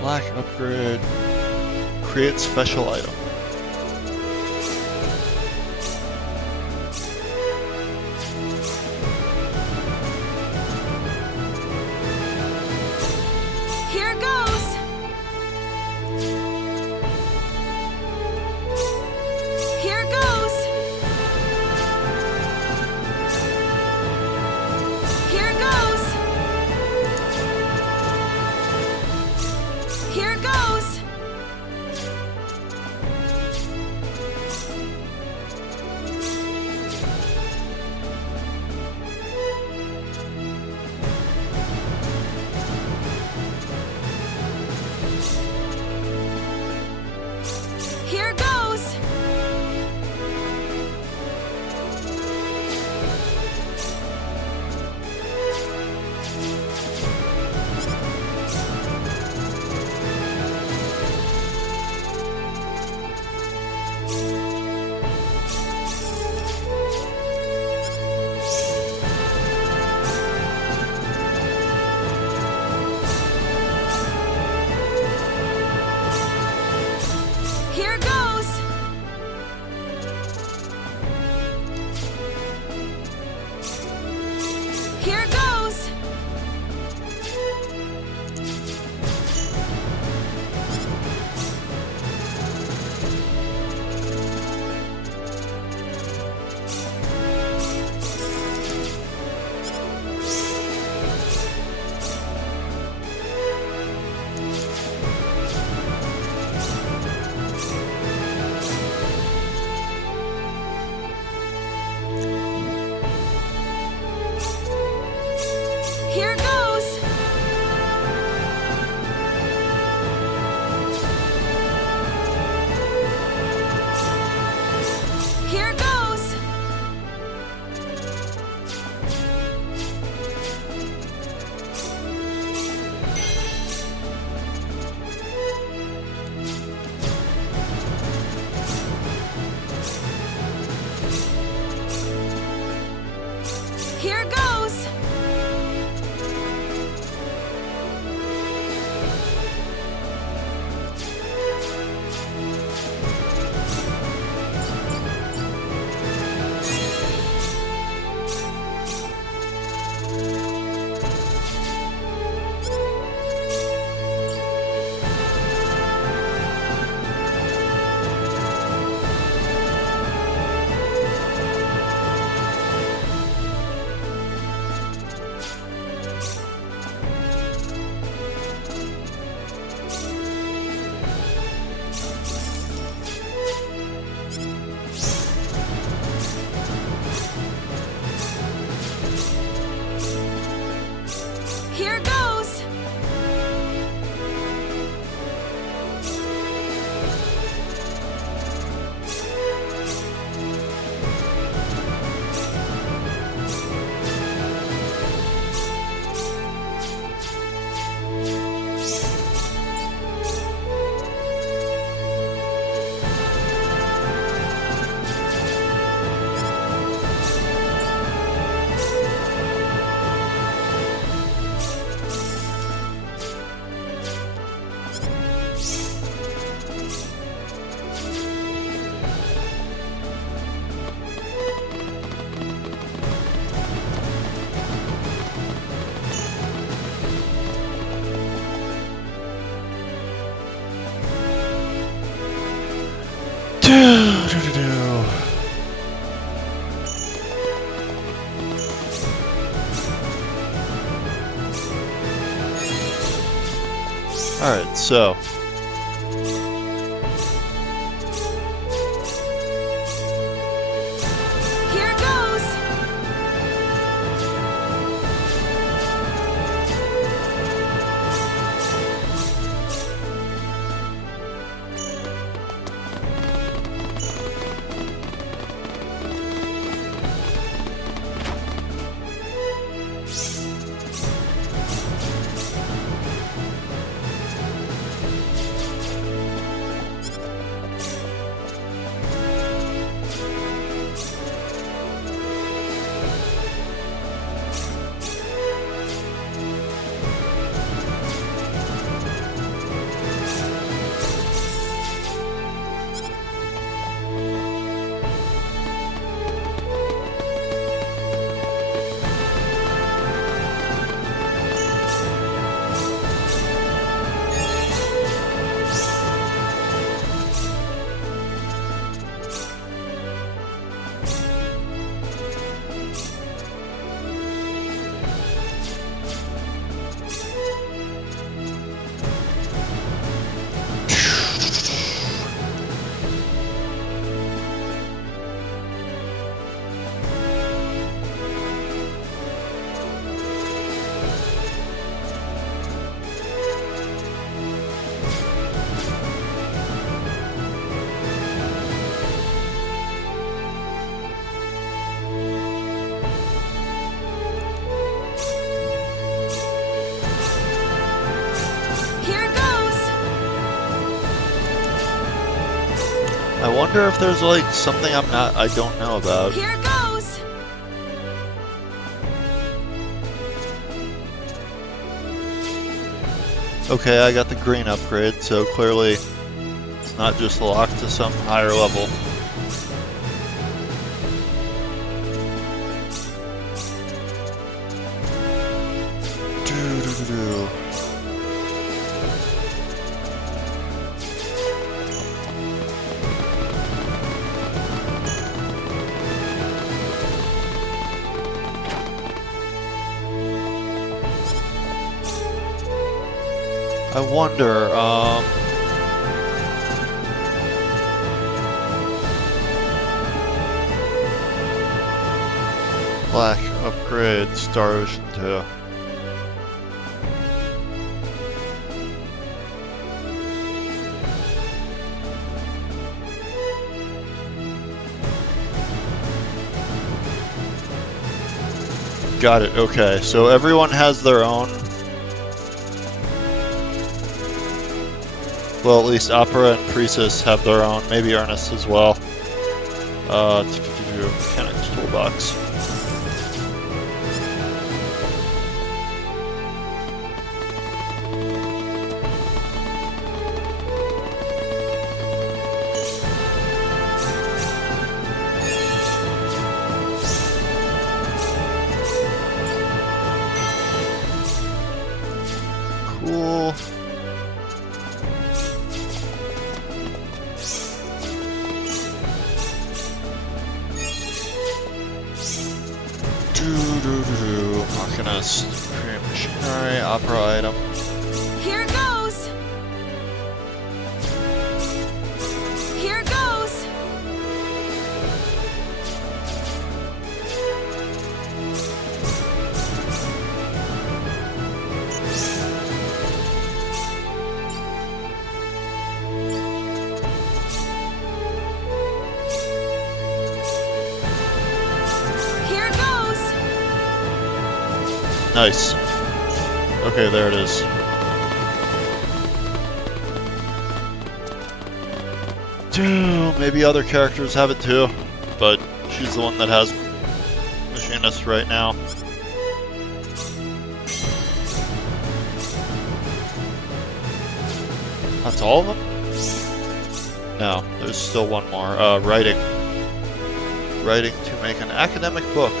Black upgrade. Create special item. Here goes! Here goes! Here goes! Here goes! Alright, so. Here it goes! I wonder if there's like something I don't know about. Here it goes! Okay, I got the green upgrade, so clearly it's not just locked to some higher level. Doo-doo-doo-doo. I wonder, Flash upgrade, Star Ocean 2. Got it, okay. So everyone has their own. Well, at least Opera and Priestess have their own, maybe Ernest as well. Mechanics Toolbox. Cool. Machinist, Create Machinery, Opera item. Here it goes! Here it goes! Here it goes! Nice. Okay, there it is. Maybe other characters have it too, but she's the one that has Machinist right now. That's all of them? No, there's still one more. Writing. Writing to make an academic book.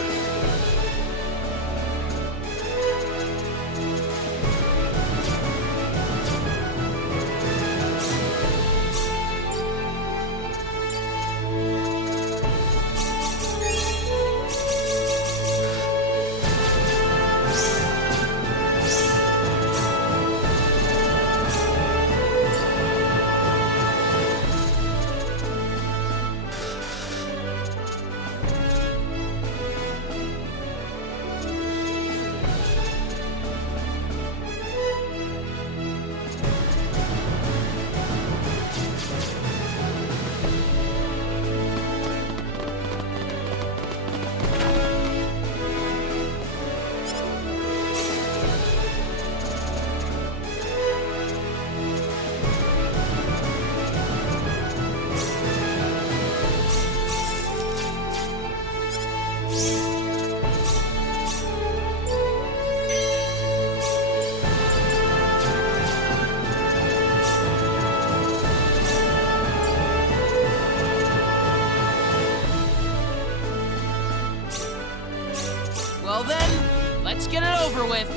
over with.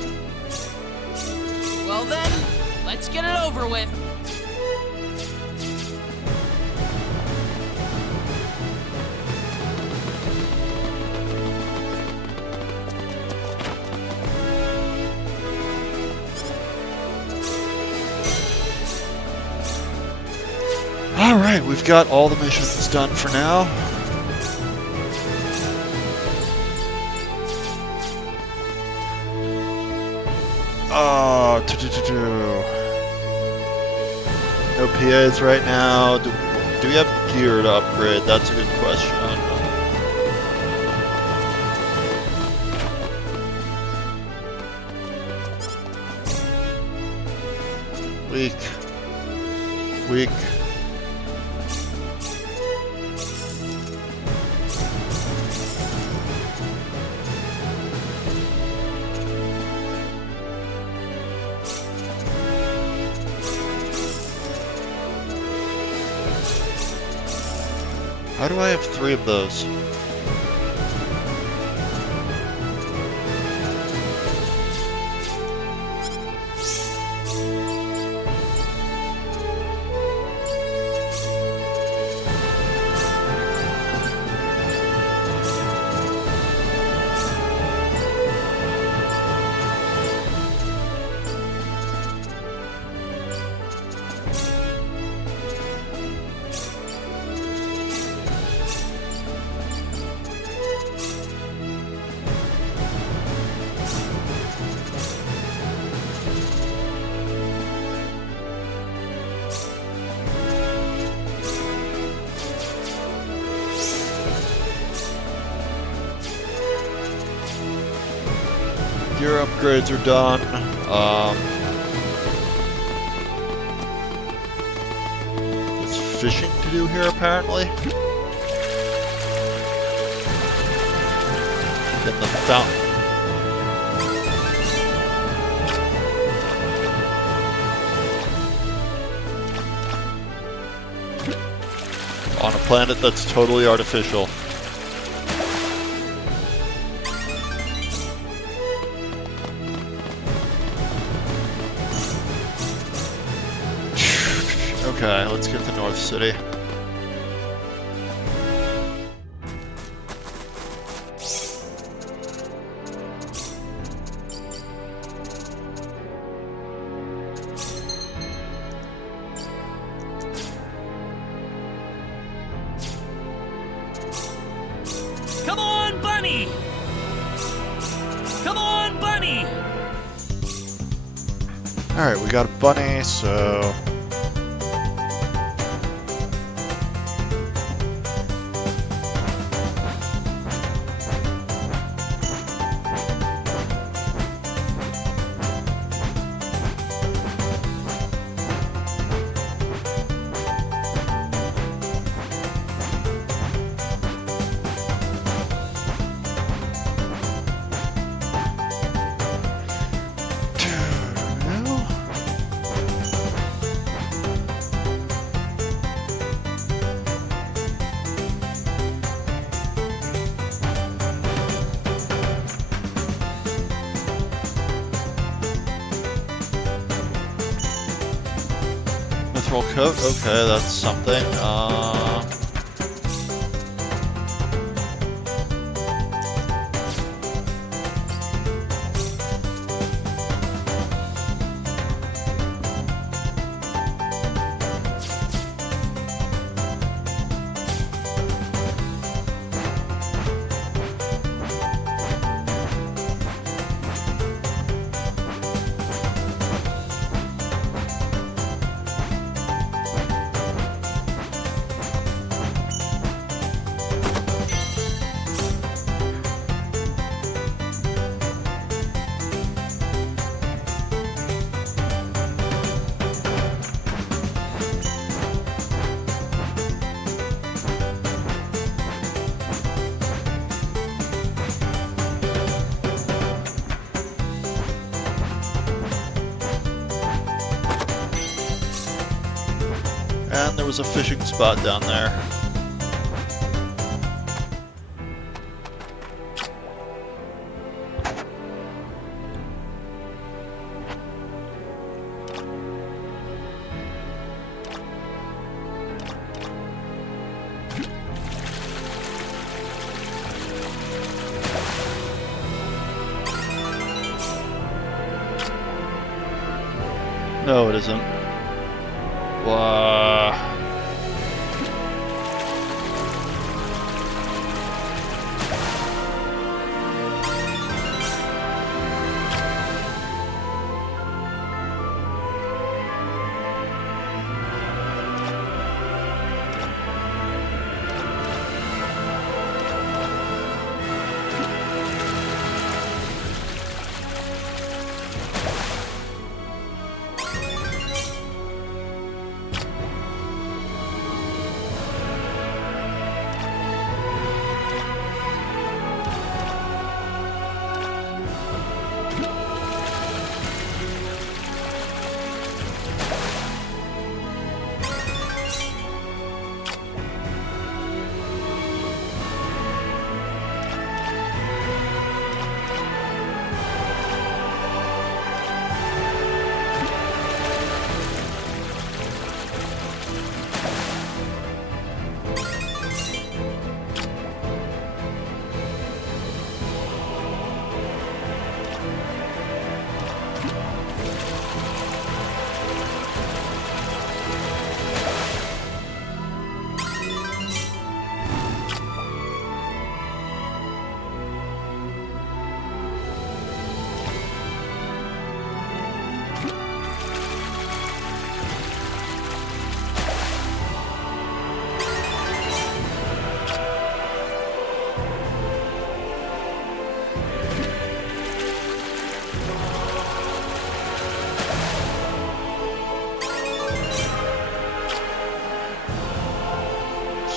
Well then, let's get it over with. Alright, we've got all the missions done for now. No PAs right now. Do we have gear to upgrade? That's a good question. Weak. How do I have 3 of those? Gear upgrades are done. There's fishing to do here, apparently. In the fountain. On a planet that's totally artificial. Okay, let's get to North City. Come on, Bunny! Come on, Bunny! Alright, we got a bunny, so... Mithril coat, okay, that's something. And there was a fishing spot down there. No, it isn't. Wow.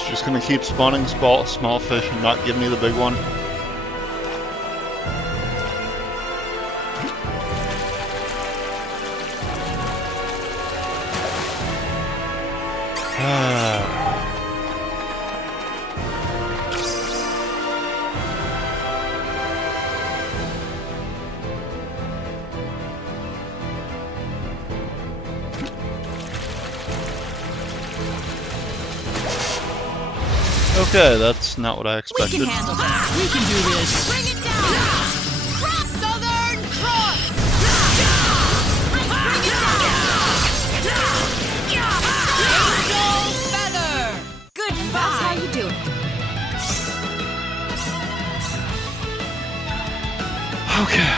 Just gonna keep spawning small fish and not give me the big one. Okay, that's not what I expected. We can handle this. We can do this. Bring it down. Cross, Southern Cross. Bring it down. Angel Feather. Goodbye. That's how you do it. Okay.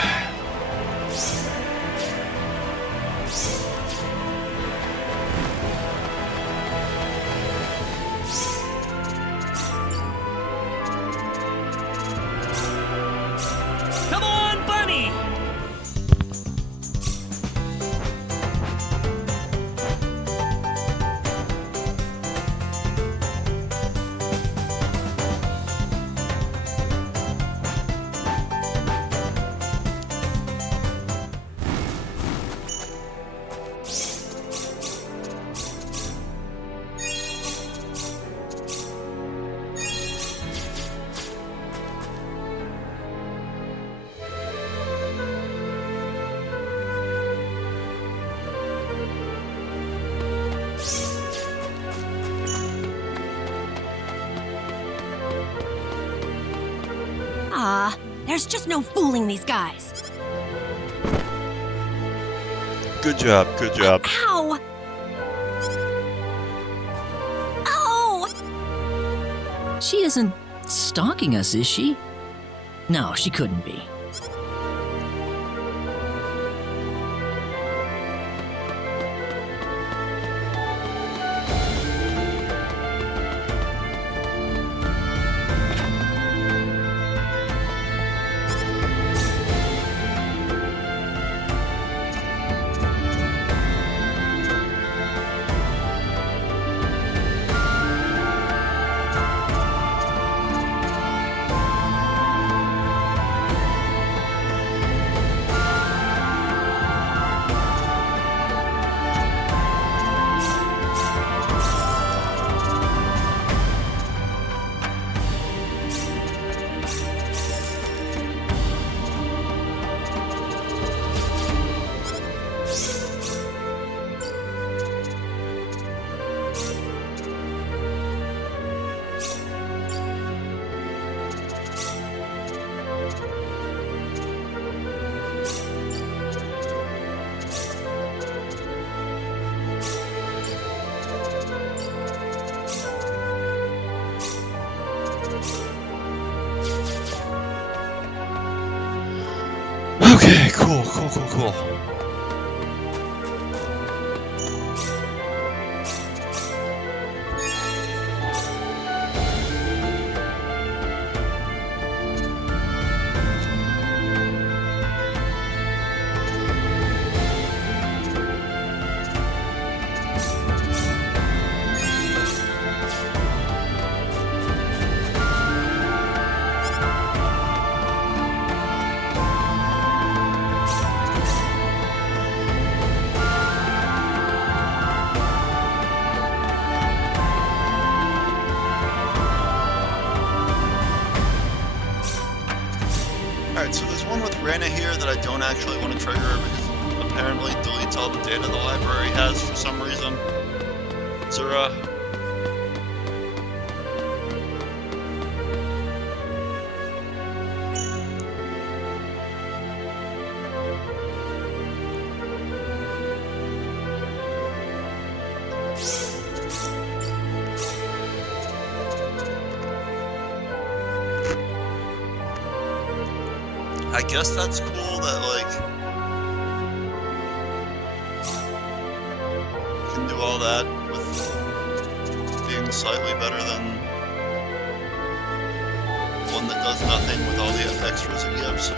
Come on, Bunny. Ah, there's just no fooling these guys. Good job, good job. Ow! Oh! She isn't stalking us, is she? No, she couldn't be. Cool. Alright, so there's one with Reyna here that I don't actually want to trigger because apparently deletes all the data the library has for some reason. Zura. I guess that's cool that, like, you can do all that with being slightly better than one that does nothing with all the extras it gives.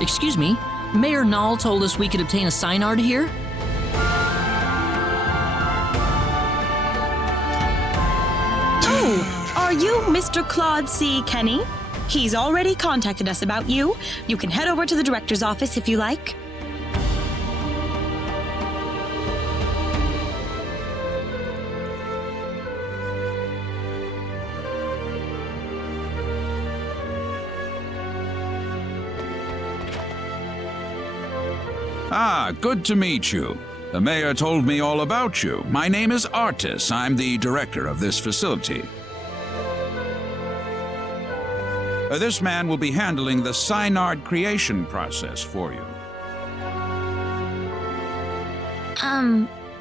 Excuse me, Mayor Null told us we could obtain a Synard here? Oh, are you Mr. Claude C. Kenny? He's already contacted us about you. You can head over to the director's office if you like. Ah, good to meet you. The mayor told me all about you. My name is Artis. I'm the director of this facility. This man will be handling the Synard creation process for you.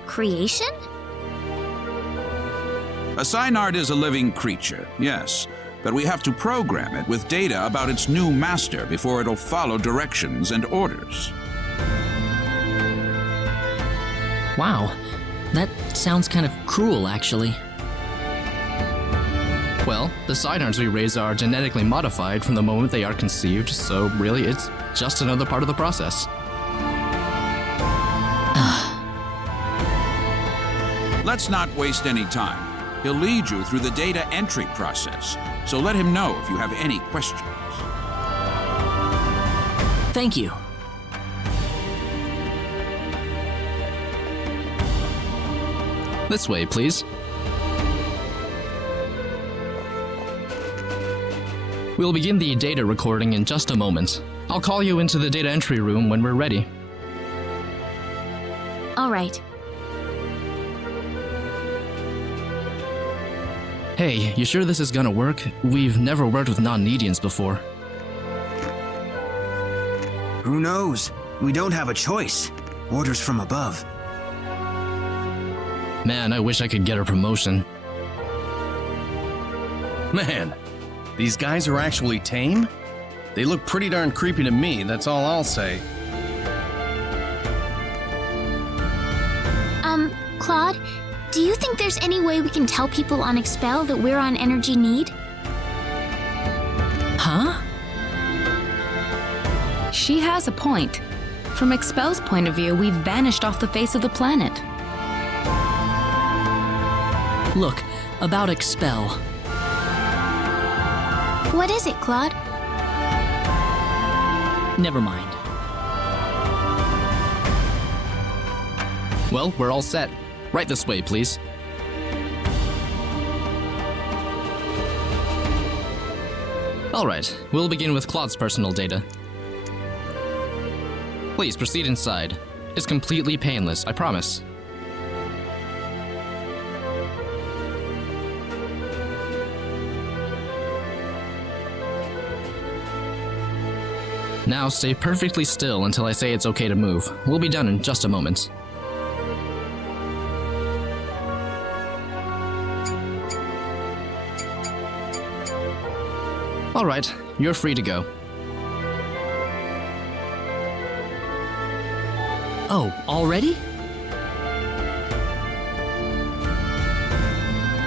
Creation? A Synard is a living creature, yes, but we have to program it with data about its new master before it'll follow directions and orders. Wow, that sounds kind of cruel, actually. Well, the Synards we raise are genetically modified from the moment they are conceived, so really it's just another part of the process. Let's not waste any time. He'll lead you through the data entry process, so let him know if you have any questions. Thank you. This way, please. We'll begin the data recording in just a moment. I'll call you into the data entry room when we're ready. All right. Hey, you sure this is gonna work? We've never worked with non-Nedians before. Who knows? We don't have a choice. Orders from above. Man, I wish I could get a promotion. Man, these guys are actually tame? They look pretty darn creepy to me, that's all I'll say. Claude, do you think there's any way we can tell people on Expel that we're on energy need? Huh? She has a point. From Expel's point of view, we've vanished off the face of the planet. Look, about Expel. What is it, Claude? Never mind. Well, we're all set. Right this way, please. Alright, we'll begin with Claude's personal data. Please proceed inside. It's completely painless, I promise. Now stay perfectly still until I say it's okay to move. We'll be done in just a moment. Alright, you're free to go. Oh, already?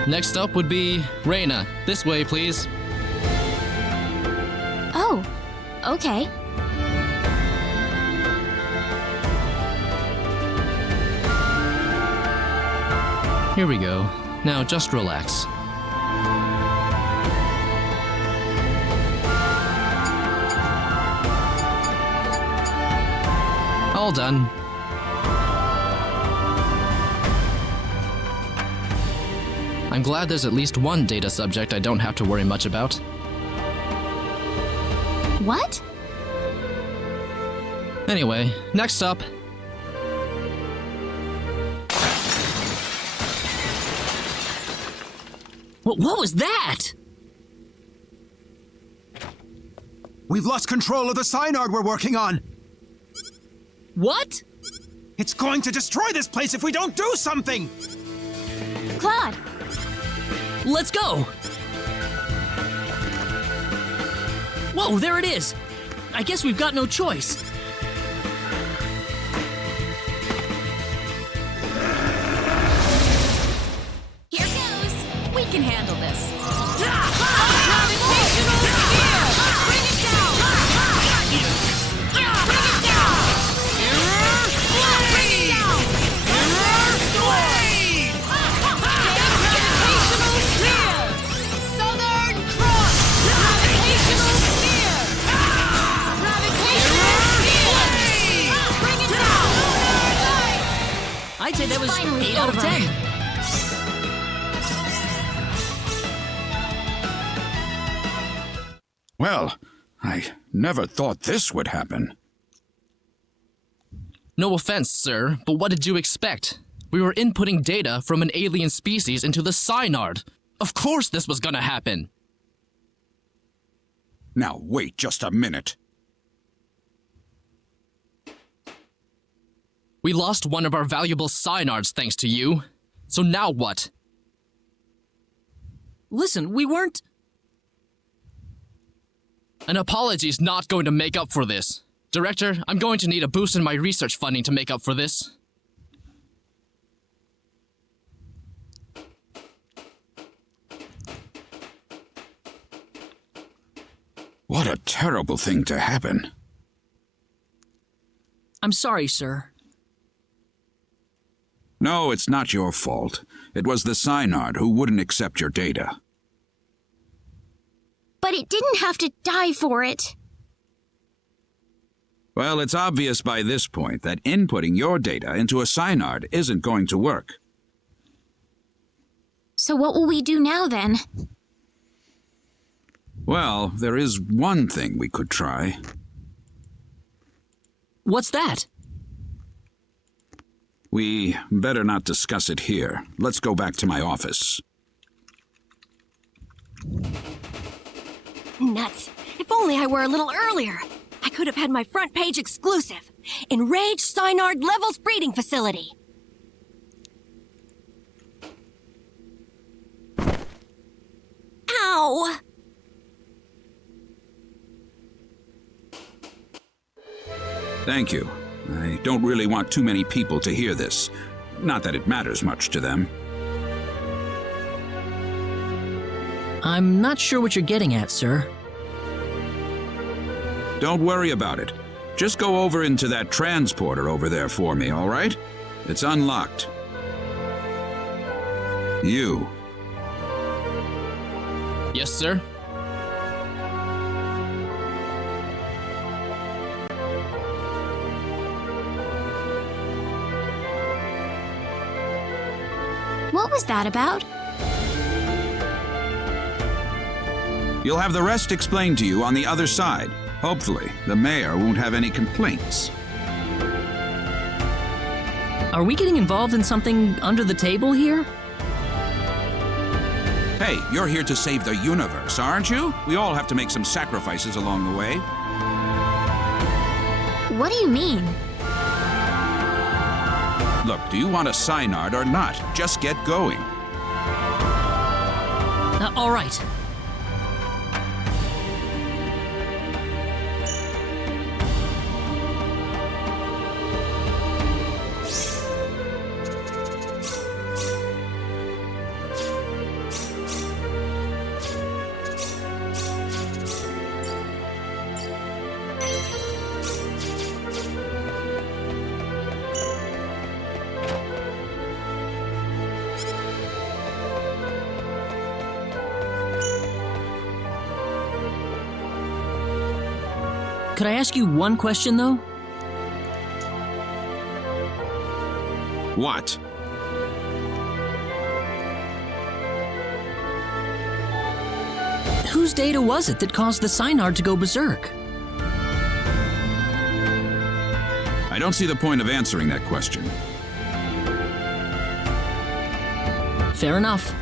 Next up would be Reyna. This way, please. Oh, okay. Here we go. Now just relax. All done. I'm glad there's at least one data subject I don't have to worry much about. What? Anyway, next up. What was that? We've lost control of the Synard we're working on. What? It's going to destroy this place if we don't do something! Claude! Let's go! Whoa, there it is! I guess we've got no choice. Here goes. We can handle this. I'd say that was 8 out of 10. Well, I never thought this would happen. No offense, sir, but what did you expect? We were inputting data from an alien species into the Synard. Of course this was gonna happen. Now wait just a minute. We lost one of our valuable Synards thanks to you. So now what? Listen, we weren't... An apology's not going to make up for this. Director, I'm going to need a boost in my research funding to make up for this. What a terrible thing to happen. I'm sorry, sir. No, it's not your fault. It was the Synard who wouldn't accept your data. But it didn't have to die for it. Well, it's obvious by this point that inputting your data into a Synard isn't going to work. So what will we do now, then? Well, there is one thing we could try. What's that? We better not discuss it here. Let's go back to my office. Nuts. If only I were a little earlier. I could have had my front page exclusive. Enraged Synard Levels Breeding Facility. Ow! Thank you. I don't really want too many people to hear this. Not that it matters much to them. I'm not sure what you're getting at, sir. Don't worry about it. Just go over into that transporter over there for me, all right? It's unlocked. You. Yes, sir. What was that about? You'll have the rest explained to you on the other side. Hopefully, the mayor won't have any complaints. Are we getting involved in something under the table here? Hey, you're here to save the universe, aren't you? We all have to make some sacrifices along the way. What do you mean? Look, do you want a Synard or not? Just get going. All right. Could I ask you one question, though? What? Whose data was it that caused the Synard to go berserk? I don't see the point of answering that question. Fair enough.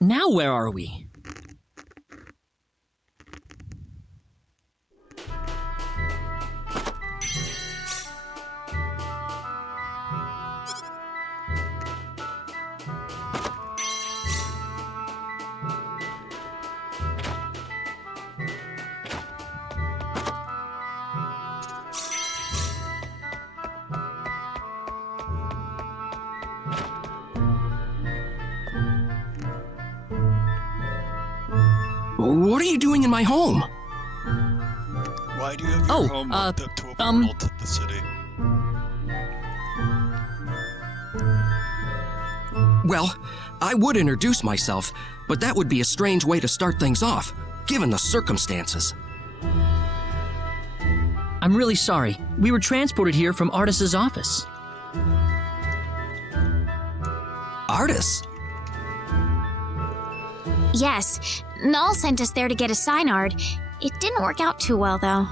Now where are we? What are you doing in my home? Why do you have your home hooked up to a portal to the city? Well, I would introduce myself, but that would be a strange way to start things off, given the circumstances. I'm really sorry. We were transported here from Artis's office. Artis? Yes, Null sent us there to get a Synard. It didn't work out too well, though.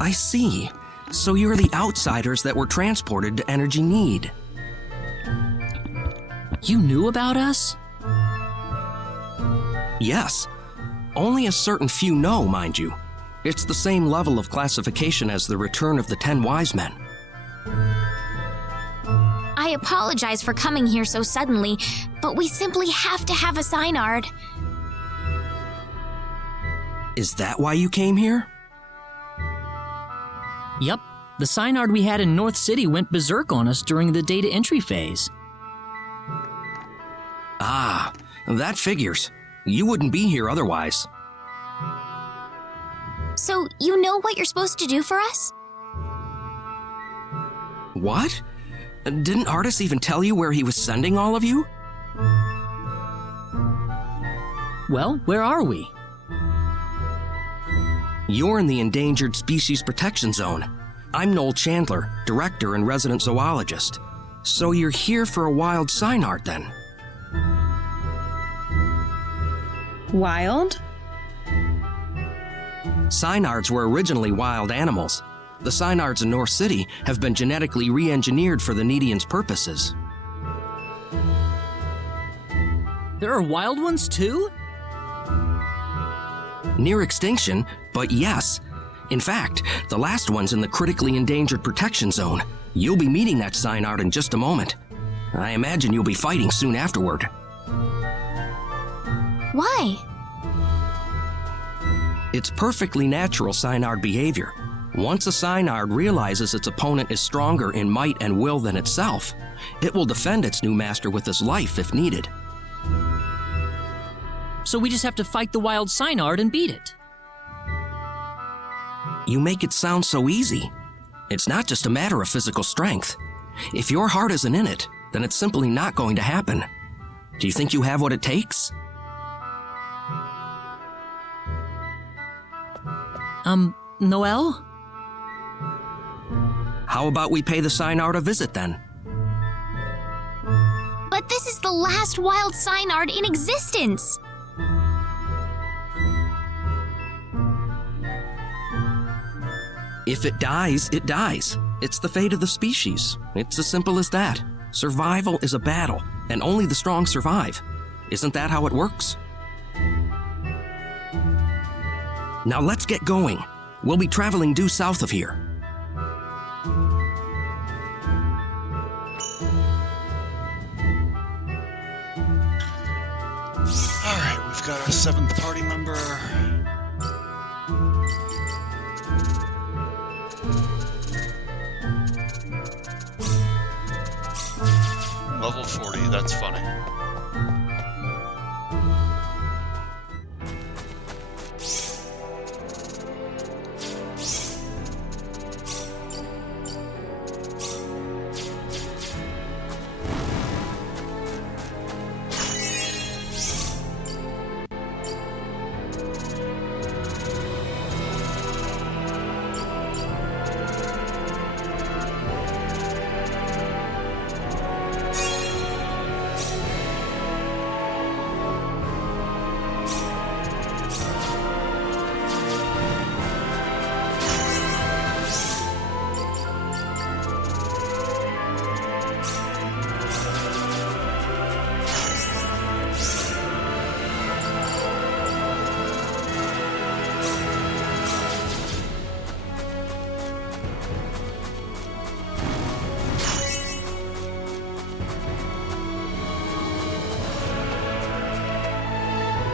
I see. So you're the outsiders that were transported to Energy Need. You knew about us? Yes. Only a certain few know, mind you. It's the same level of classification as the Return of the 10 Wise Men. I apologize for coming here so suddenly, but we simply have to have a Synard. Is that why you came here? Yep. The Synard we had in North City went berserk on us during the data entry phase. Ah, that figures. You wouldn't be here otherwise. So, you know what you're supposed to do for us? What? Didn't Artis even tell you where he was sending all of you? Well, where are we? You're in the Endangered Species Protection Zone. I'm Noel Chandler, director and resident zoologist. So you're here for a wild Synard then? Wild? Synards were originally wild animals. The Synards in North City have been genetically re-engineered for the Nedians' purposes. There are wild ones too? Near extinction, but yes. In fact, the last one's in the critically endangered protection zone. You'll be meeting that Synard in just a moment. I imagine you'll be fighting soon afterward. Why? It's perfectly natural Synard behavior. Once a Synard realizes its opponent is stronger in might and will than itself, it will defend its new master with its life if needed. So we just have to fight the wild Synard and beat it. You make it sound so easy. It's not just a matter of physical strength. If your heart isn't in it, then it's simply not going to happen. Do you think you have what it takes? Noel? How about we pay the Synard a visit then? But this is the last wild Synard in existence! If it dies, it dies. It's the fate of the species. It's as simple as that. Survival is a battle, and only the strong survive. Isn't that how it works? Now let's get going. We'll be traveling due south of here. Alright, we've got our 7th party member. Level 40, that's funny.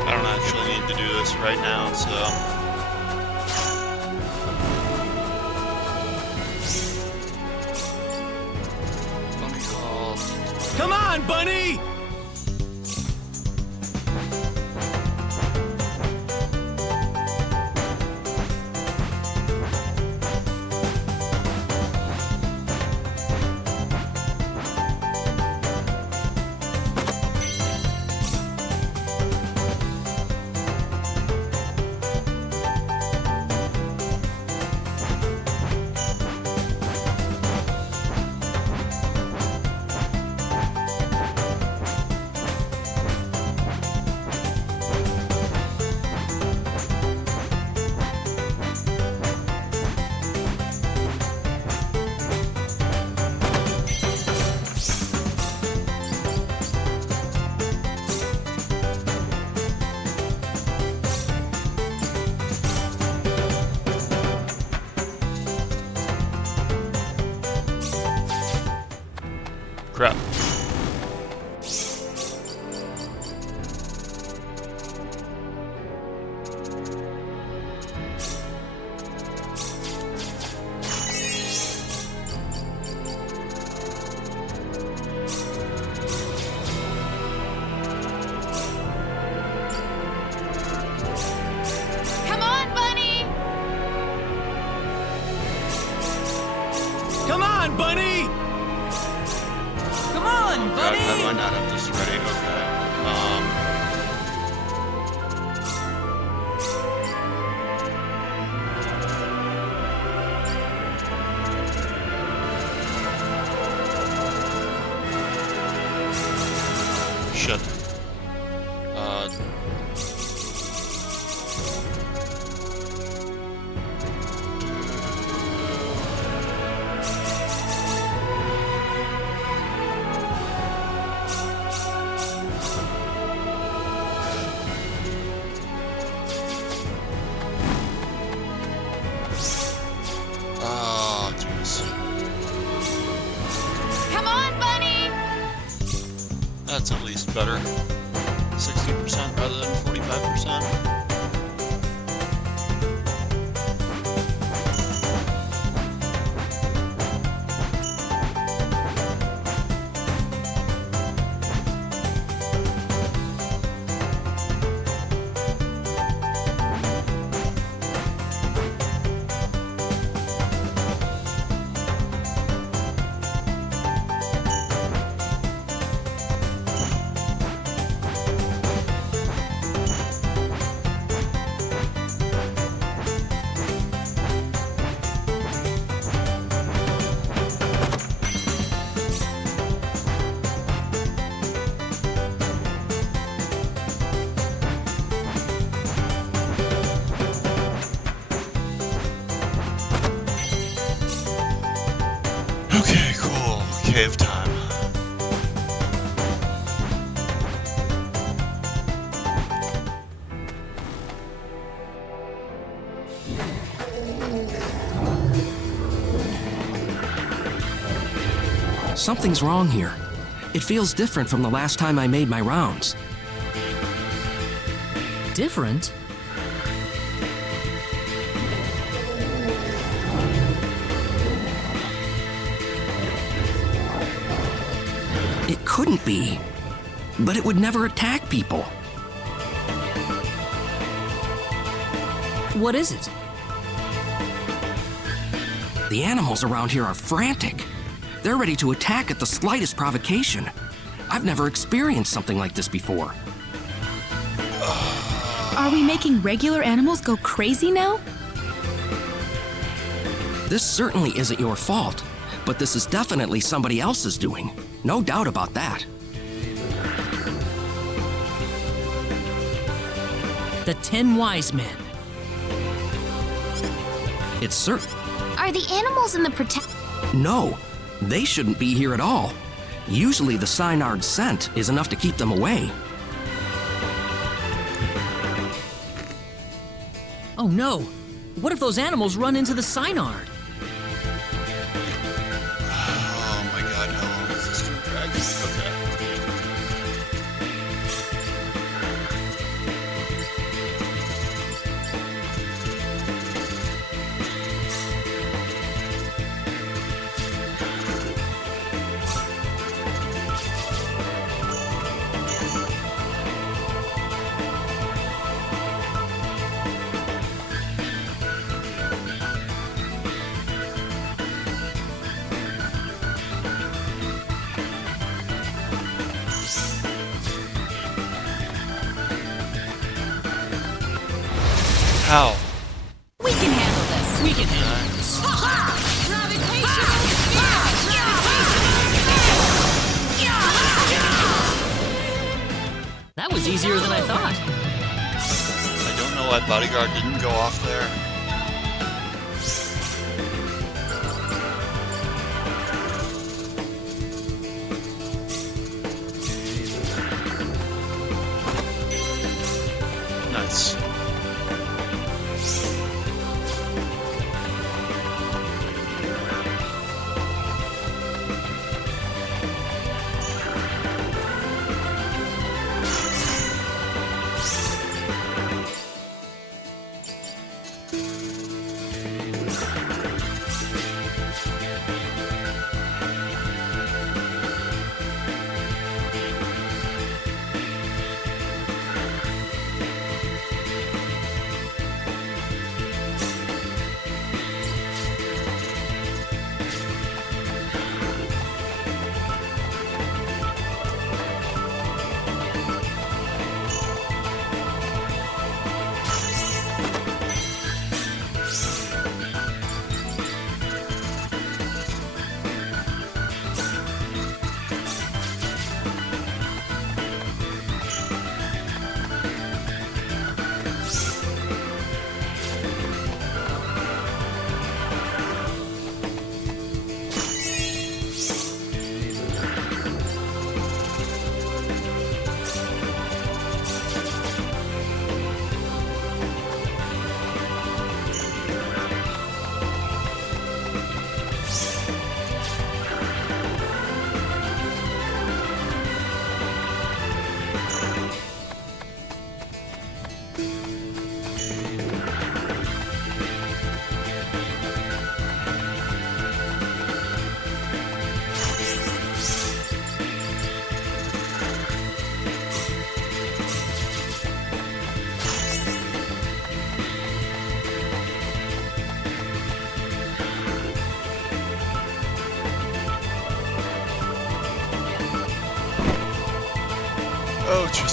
I don't actually need to do this right now, so... Let me call... Come on, Bunny! Crap. Come on, Bunny! Come on, Bunny! Come on, God, Bunny! how do I not have this ready? Okay. Oh, jeez. Come on, Bunny! That's at least better. 60% rather than 45%. Okay, cool. Cave time. Something's wrong here. It feels different from the last time I made my rounds. Different? It couldn't be. But it would never attack people. What is it? The animals around here are frantic. They're ready to attack at the slightest provocation. I've never experienced something like this before. Are we making regular animals go crazy now? This certainly isn't your fault, but this is definitely somebody else's doing. No doubt about that. The 10 Wise Men. It's certain. Are the animals in the protect? No, they shouldn't be here at all. Usually the Synard scent is enough to keep them away. Oh no! What if those animals run into the Synard? Oh my god, how long is this gonna drag? Okay. How? We can handle this. We can handle this. That was easier than I thought. I don't know why Bodyguard didn't go off there. Nice.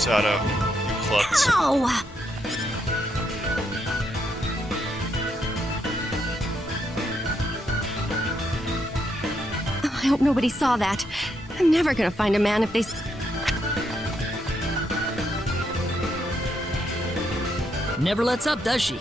Chisato. You klutz. Ow! I hope nobody saw that. I'm never gonna find a man if they... Never lets up, does she?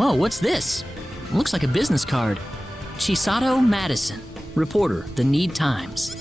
Whoa, what's this? Looks like a business card. Chisato Madison, reporter, The Need Times.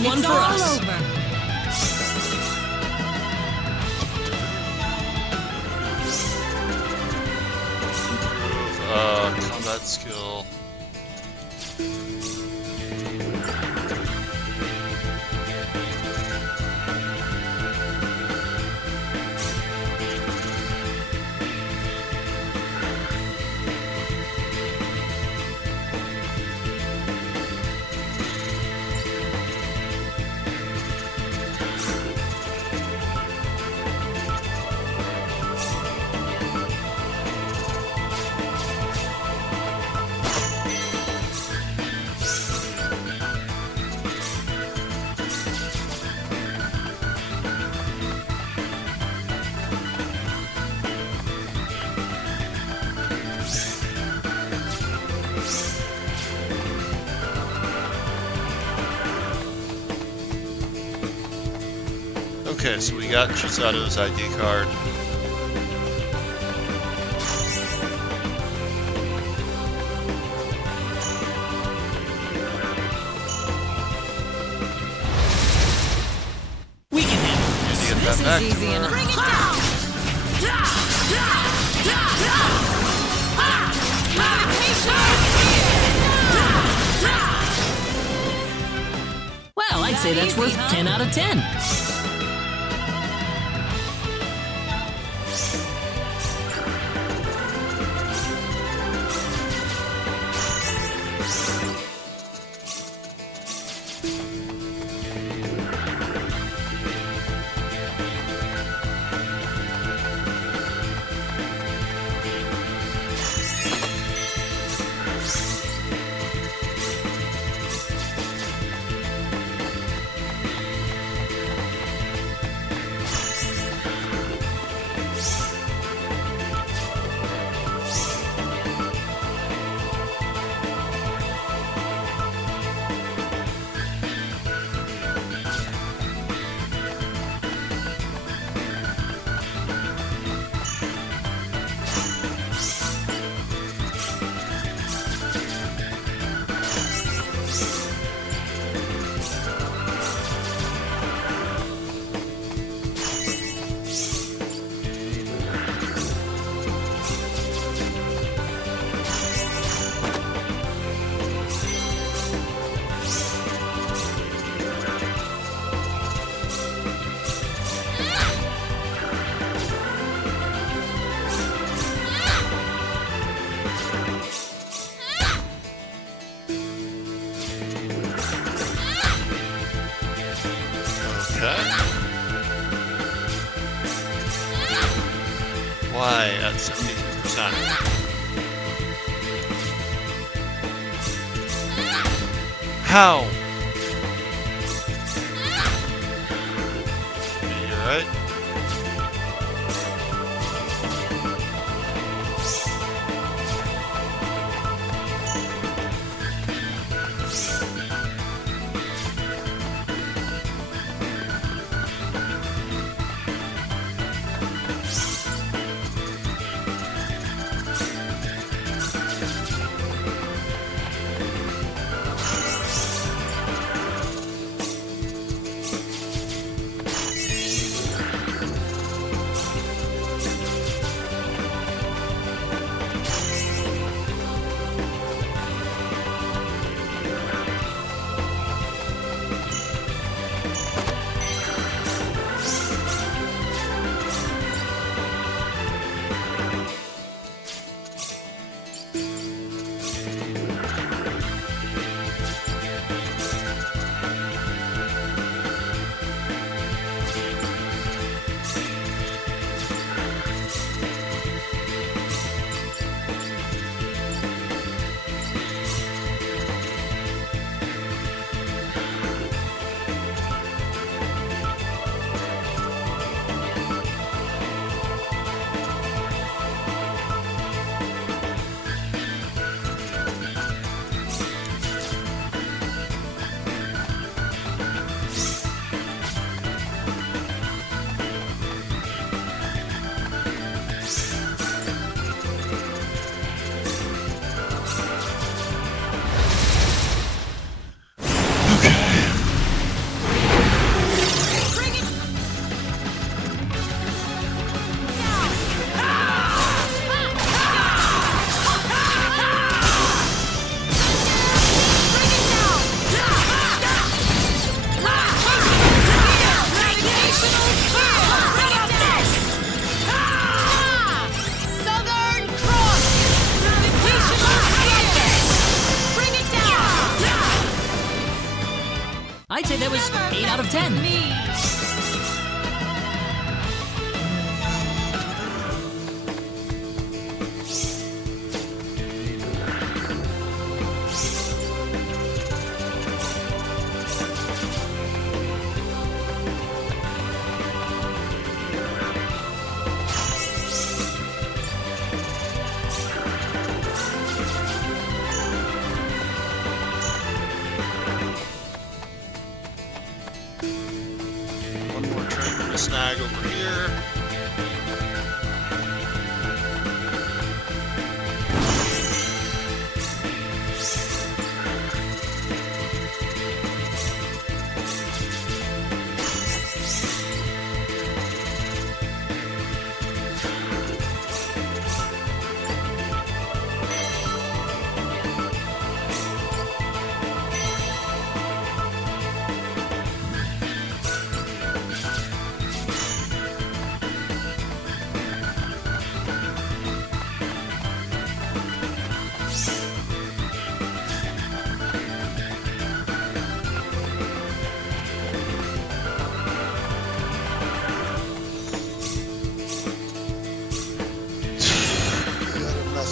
One for us. Combat skill. Okay, so we got Chisato's ID card. We can handle this. This is easy enough. Bring it Well, I'd say that's worth 10 out of 10. Why at 73%? How? You alright? I'd say that was 8 out of 10. One more train to snag over here.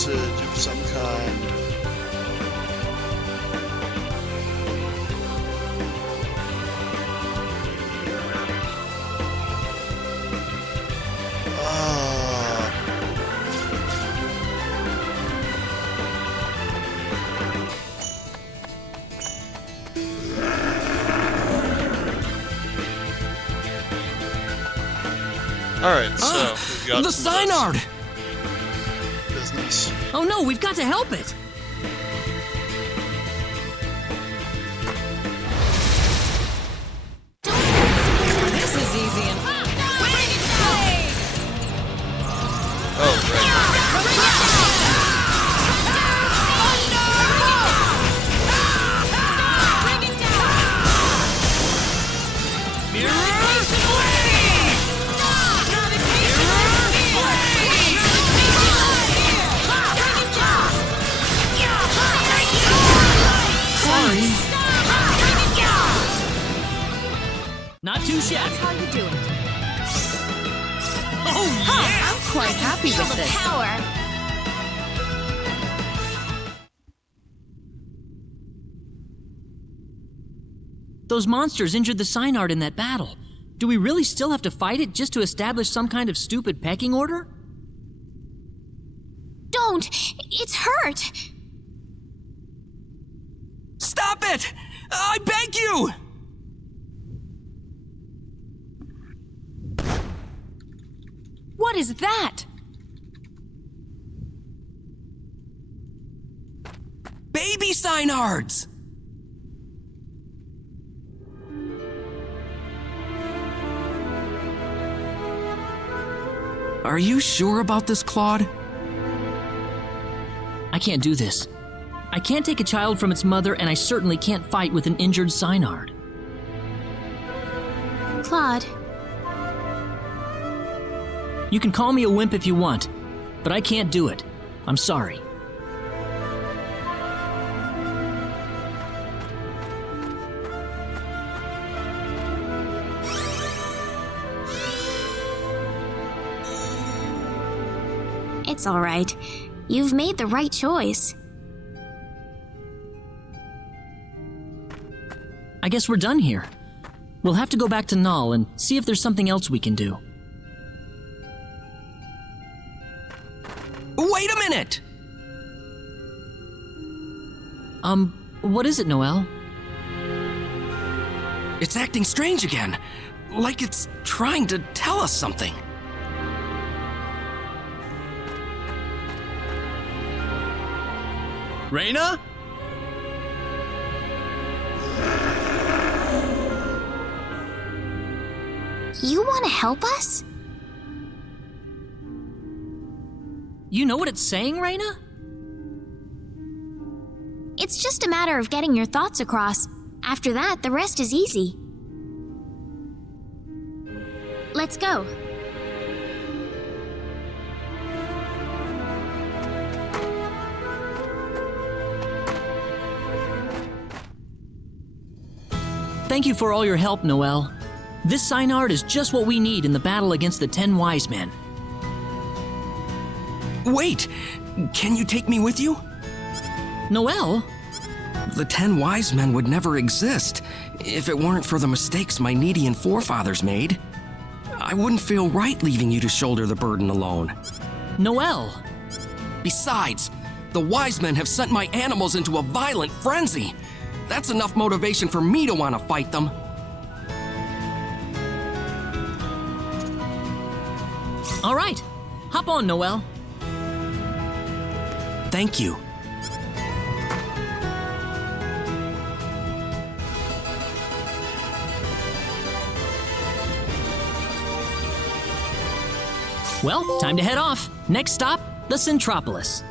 Of some kind. Alright, so we've got the Synard! Business. Oh no, we've got to help it! This is easy and... Oh, right. Not too shabby. That's how you do it. Oh, yeah! I'm quite happy Feel with the this. power. Those monsters injured the Synard in that battle. Do we really still have to fight it just to establish some kind of stupid pecking order? Don't! It's hurt! Stop it! I beg you! What is that? Baby Synards! Are you sure about this, Claude? I can't do this. I can't take a child from its mother, and I certainly can't fight with an injured Synard. Claude. You can call me a wimp if you want, but I can't do it. I'm sorry. It's all right. You've made the right choice. I guess we're done here. We'll have to go back to Null and see if there's something else we can do. Wait a minute! What is it, Noel? It's acting strange again. Like it's trying to tell us something. Reyna? You want to help us? You know what it's saying, Reyna? It's just a matter of getting your thoughts across. After that, the rest is easy. Let's go. Thank you for all your help, Noel. This Synard is just what we need in the battle against the 10 Wise Men. Wait! Can you take me with you? Noel? The 10 Wise Men would never exist if it weren't for the mistakes my Needian forefathers made. I wouldn't feel right leaving you to shoulder the burden alone. Noel! Besides, the Wise Men have sent my animals into a violent frenzy. That's enough motivation for me to want to fight them. All right, hop on, Noel. Thank you. Well, time to head off. Next stop, the Centropolis.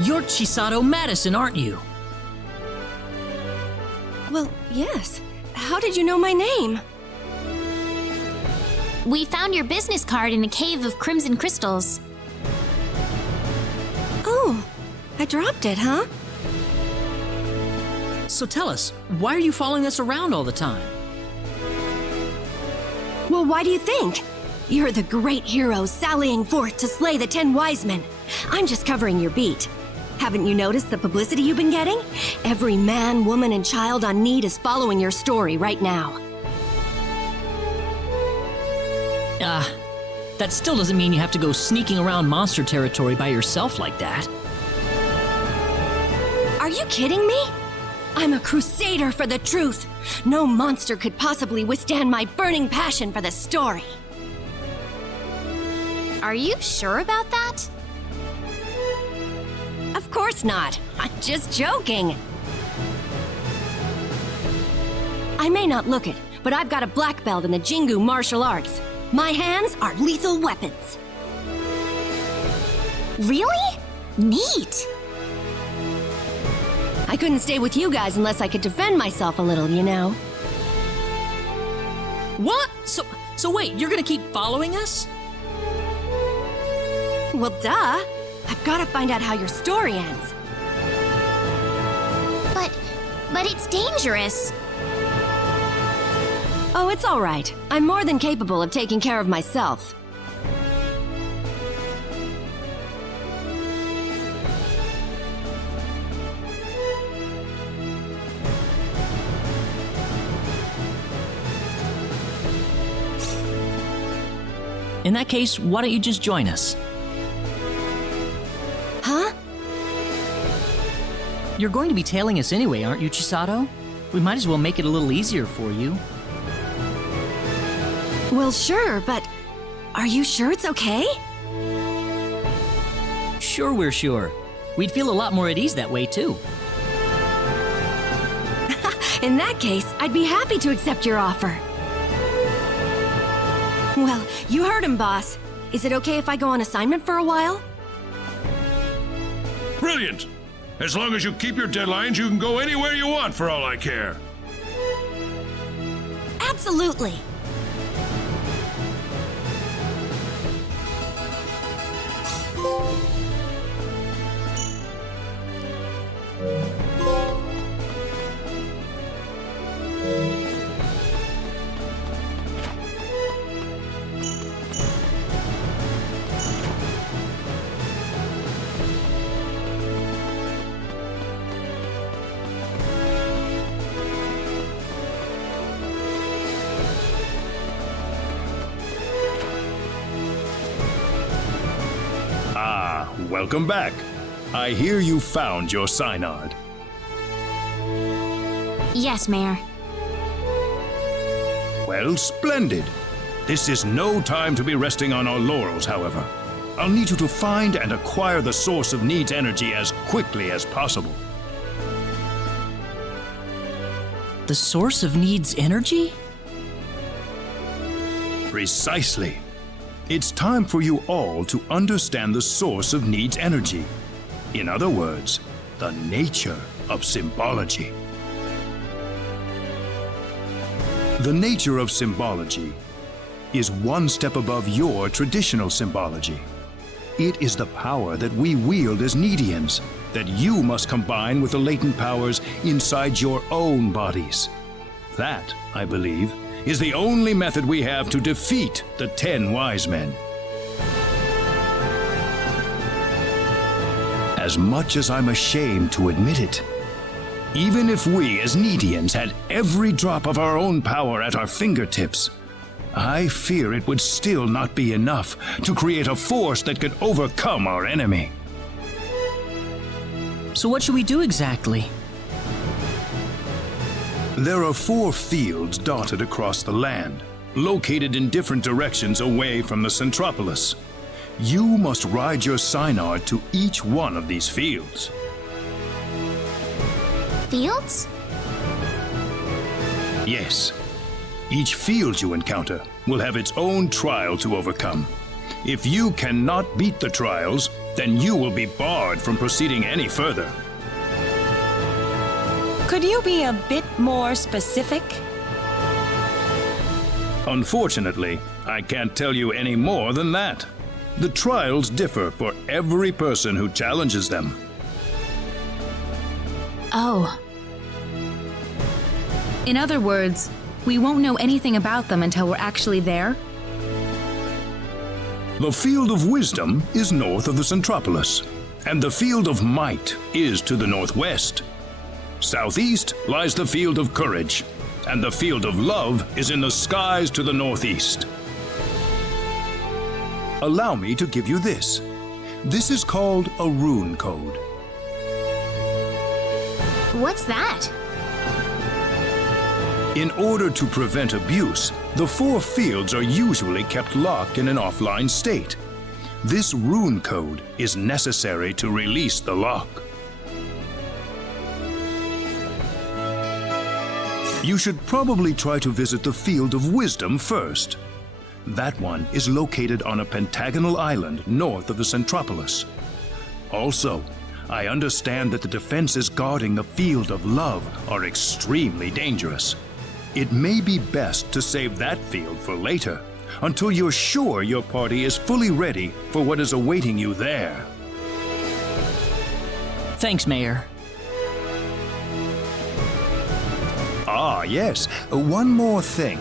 You're Chisato Madison, aren't you? Well, yes. How did you know my name? We found your business card in a cave of crimson crystals. Oh, I dropped it, huh? So tell us, why are you following us around all the time? Well, why do you think? You're the great hero sallying forth to slay the 10 Wise Men. I'm just covering your beat. Haven't you noticed the publicity you've been getting? Every man, woman, and child on Need is following your story right now. That still doesn't mean you have to go sneaking around monster territory by yourself like that. Are you kidding me? I'm a crusader for the truth. No monster could possibly withstand my burning passion for the story. Are you sure about that? Of course not. I'm just joking. I may not look it, but I've got a black belt in the Jingu martial arts. My hands are lethal weapons. Really? Neat. I couldn't stay with you guys unless I could defend myself a little, you know. What? So wait, you're gonna keep following us? Well, duh. I've got to find out how your story ends. But it's dangerous. Oh, it's all right. I'm more than capable of taking care of myself. In that case, why don't you just join us? Huh? You're going to be tailing us anyway, aren't you, Chisato? We might as well make it a little easier for you. Well, sure, but are you sure it's okay? Sure, we're sure. We'd feel a lot more at ease that way, too. In that case, I'd be happy to accept your offer. Well, you heard him, boss. Is it okay if I go on assignment for a while? Brilliant! As long as you keep your deadlines, you can go anywhere you want for all I care. Absolutely. Welcome back. I hear you found your Synard. Yes, Mayor. Well, splendid. This is no time to be resting on our laurels, however. I'll need you to find and acquire the source of Need's energy as quickly as possible. The source of Need's energy? Precisely. It's time for you all to understand the source of Need's energy. In other words, the nature of symbology. The nature of symbology is one step above your traditional symbology. It is the power that we wield as Needians, that you must combine with the latent powers inside your own bodies. That, I believe, is the only method we have to defeat the 10 Wise Men. As much as I'm ashamed to admit it, even if we as Needians had every drop of our own power at our fingertips, I fear it would still not be enough to create a force that could overcome our enemy. So what should we do exactly? There are 4 fields dotted across the land, located in different directions away from the Centropolis. You must ride your Synard to each one of these fields. Fields? Yes. Each field you encounter will have its own trial to overcome. If you cannot beat the trials, then you will be barred from proceeding any further. Could you be a bit more specific? Unfortunately, I can't tell you any more than that. The trials differ for every person who challenges them. Oh. In other words, we won't know anything about them until we're actually there? The Field of Wisdom is north of the Centropolis. and the Field of Might is to the northwest. Southeast lies the Field of Courage, and the Field of Love is in the skies to the northeast. Allow me to give you this. This is called a rune code. What's that? In order to prevent abuse, the 4 fields are usually kept locked in an offline state. This rune code is necessary to release the lock. You should probably try to visit the Field of Wisdom first. That one is located on a pentagonal island north of the Centropolis. Also, I understand that the defenses guarding the Field of Love are extremely dangerous. It may be best to save that field for later, until you're sure your party is fully ready for what is awaiting you there. Thanks, Mayor. Ah, yes. One more thing.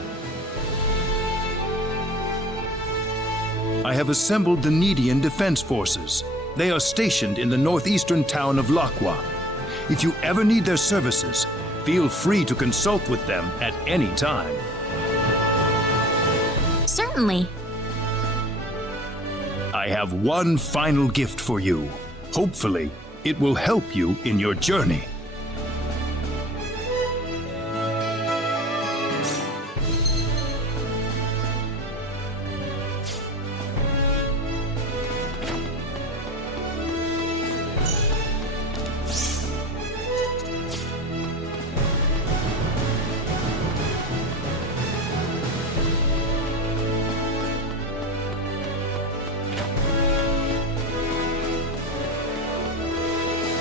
I have assembled the Nedian Defense Forces. They are stationed in the northeastern town of Lakwa. If you ever need their services, feel free to consult with them at any time. Certainly. I have one final gift for you. Hopefully, it will help you in your journey.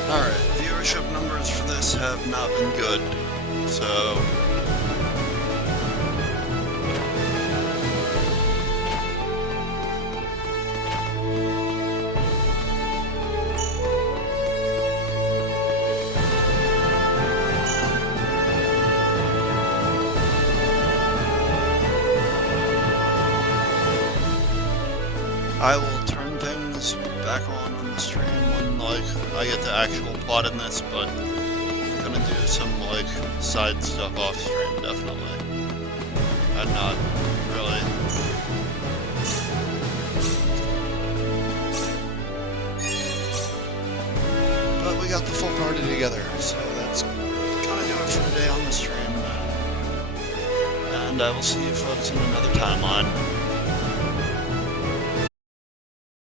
Alright, viewership numbers for this have not been good, so... I will turn things back on the stream when, like, I get the actual plot in this, but I'm gonna do some, like, side stuff off stream, definitely. And not really. But we got the full party together, so that's gonna do it for today on the stream. And I will see you folks in another timeline.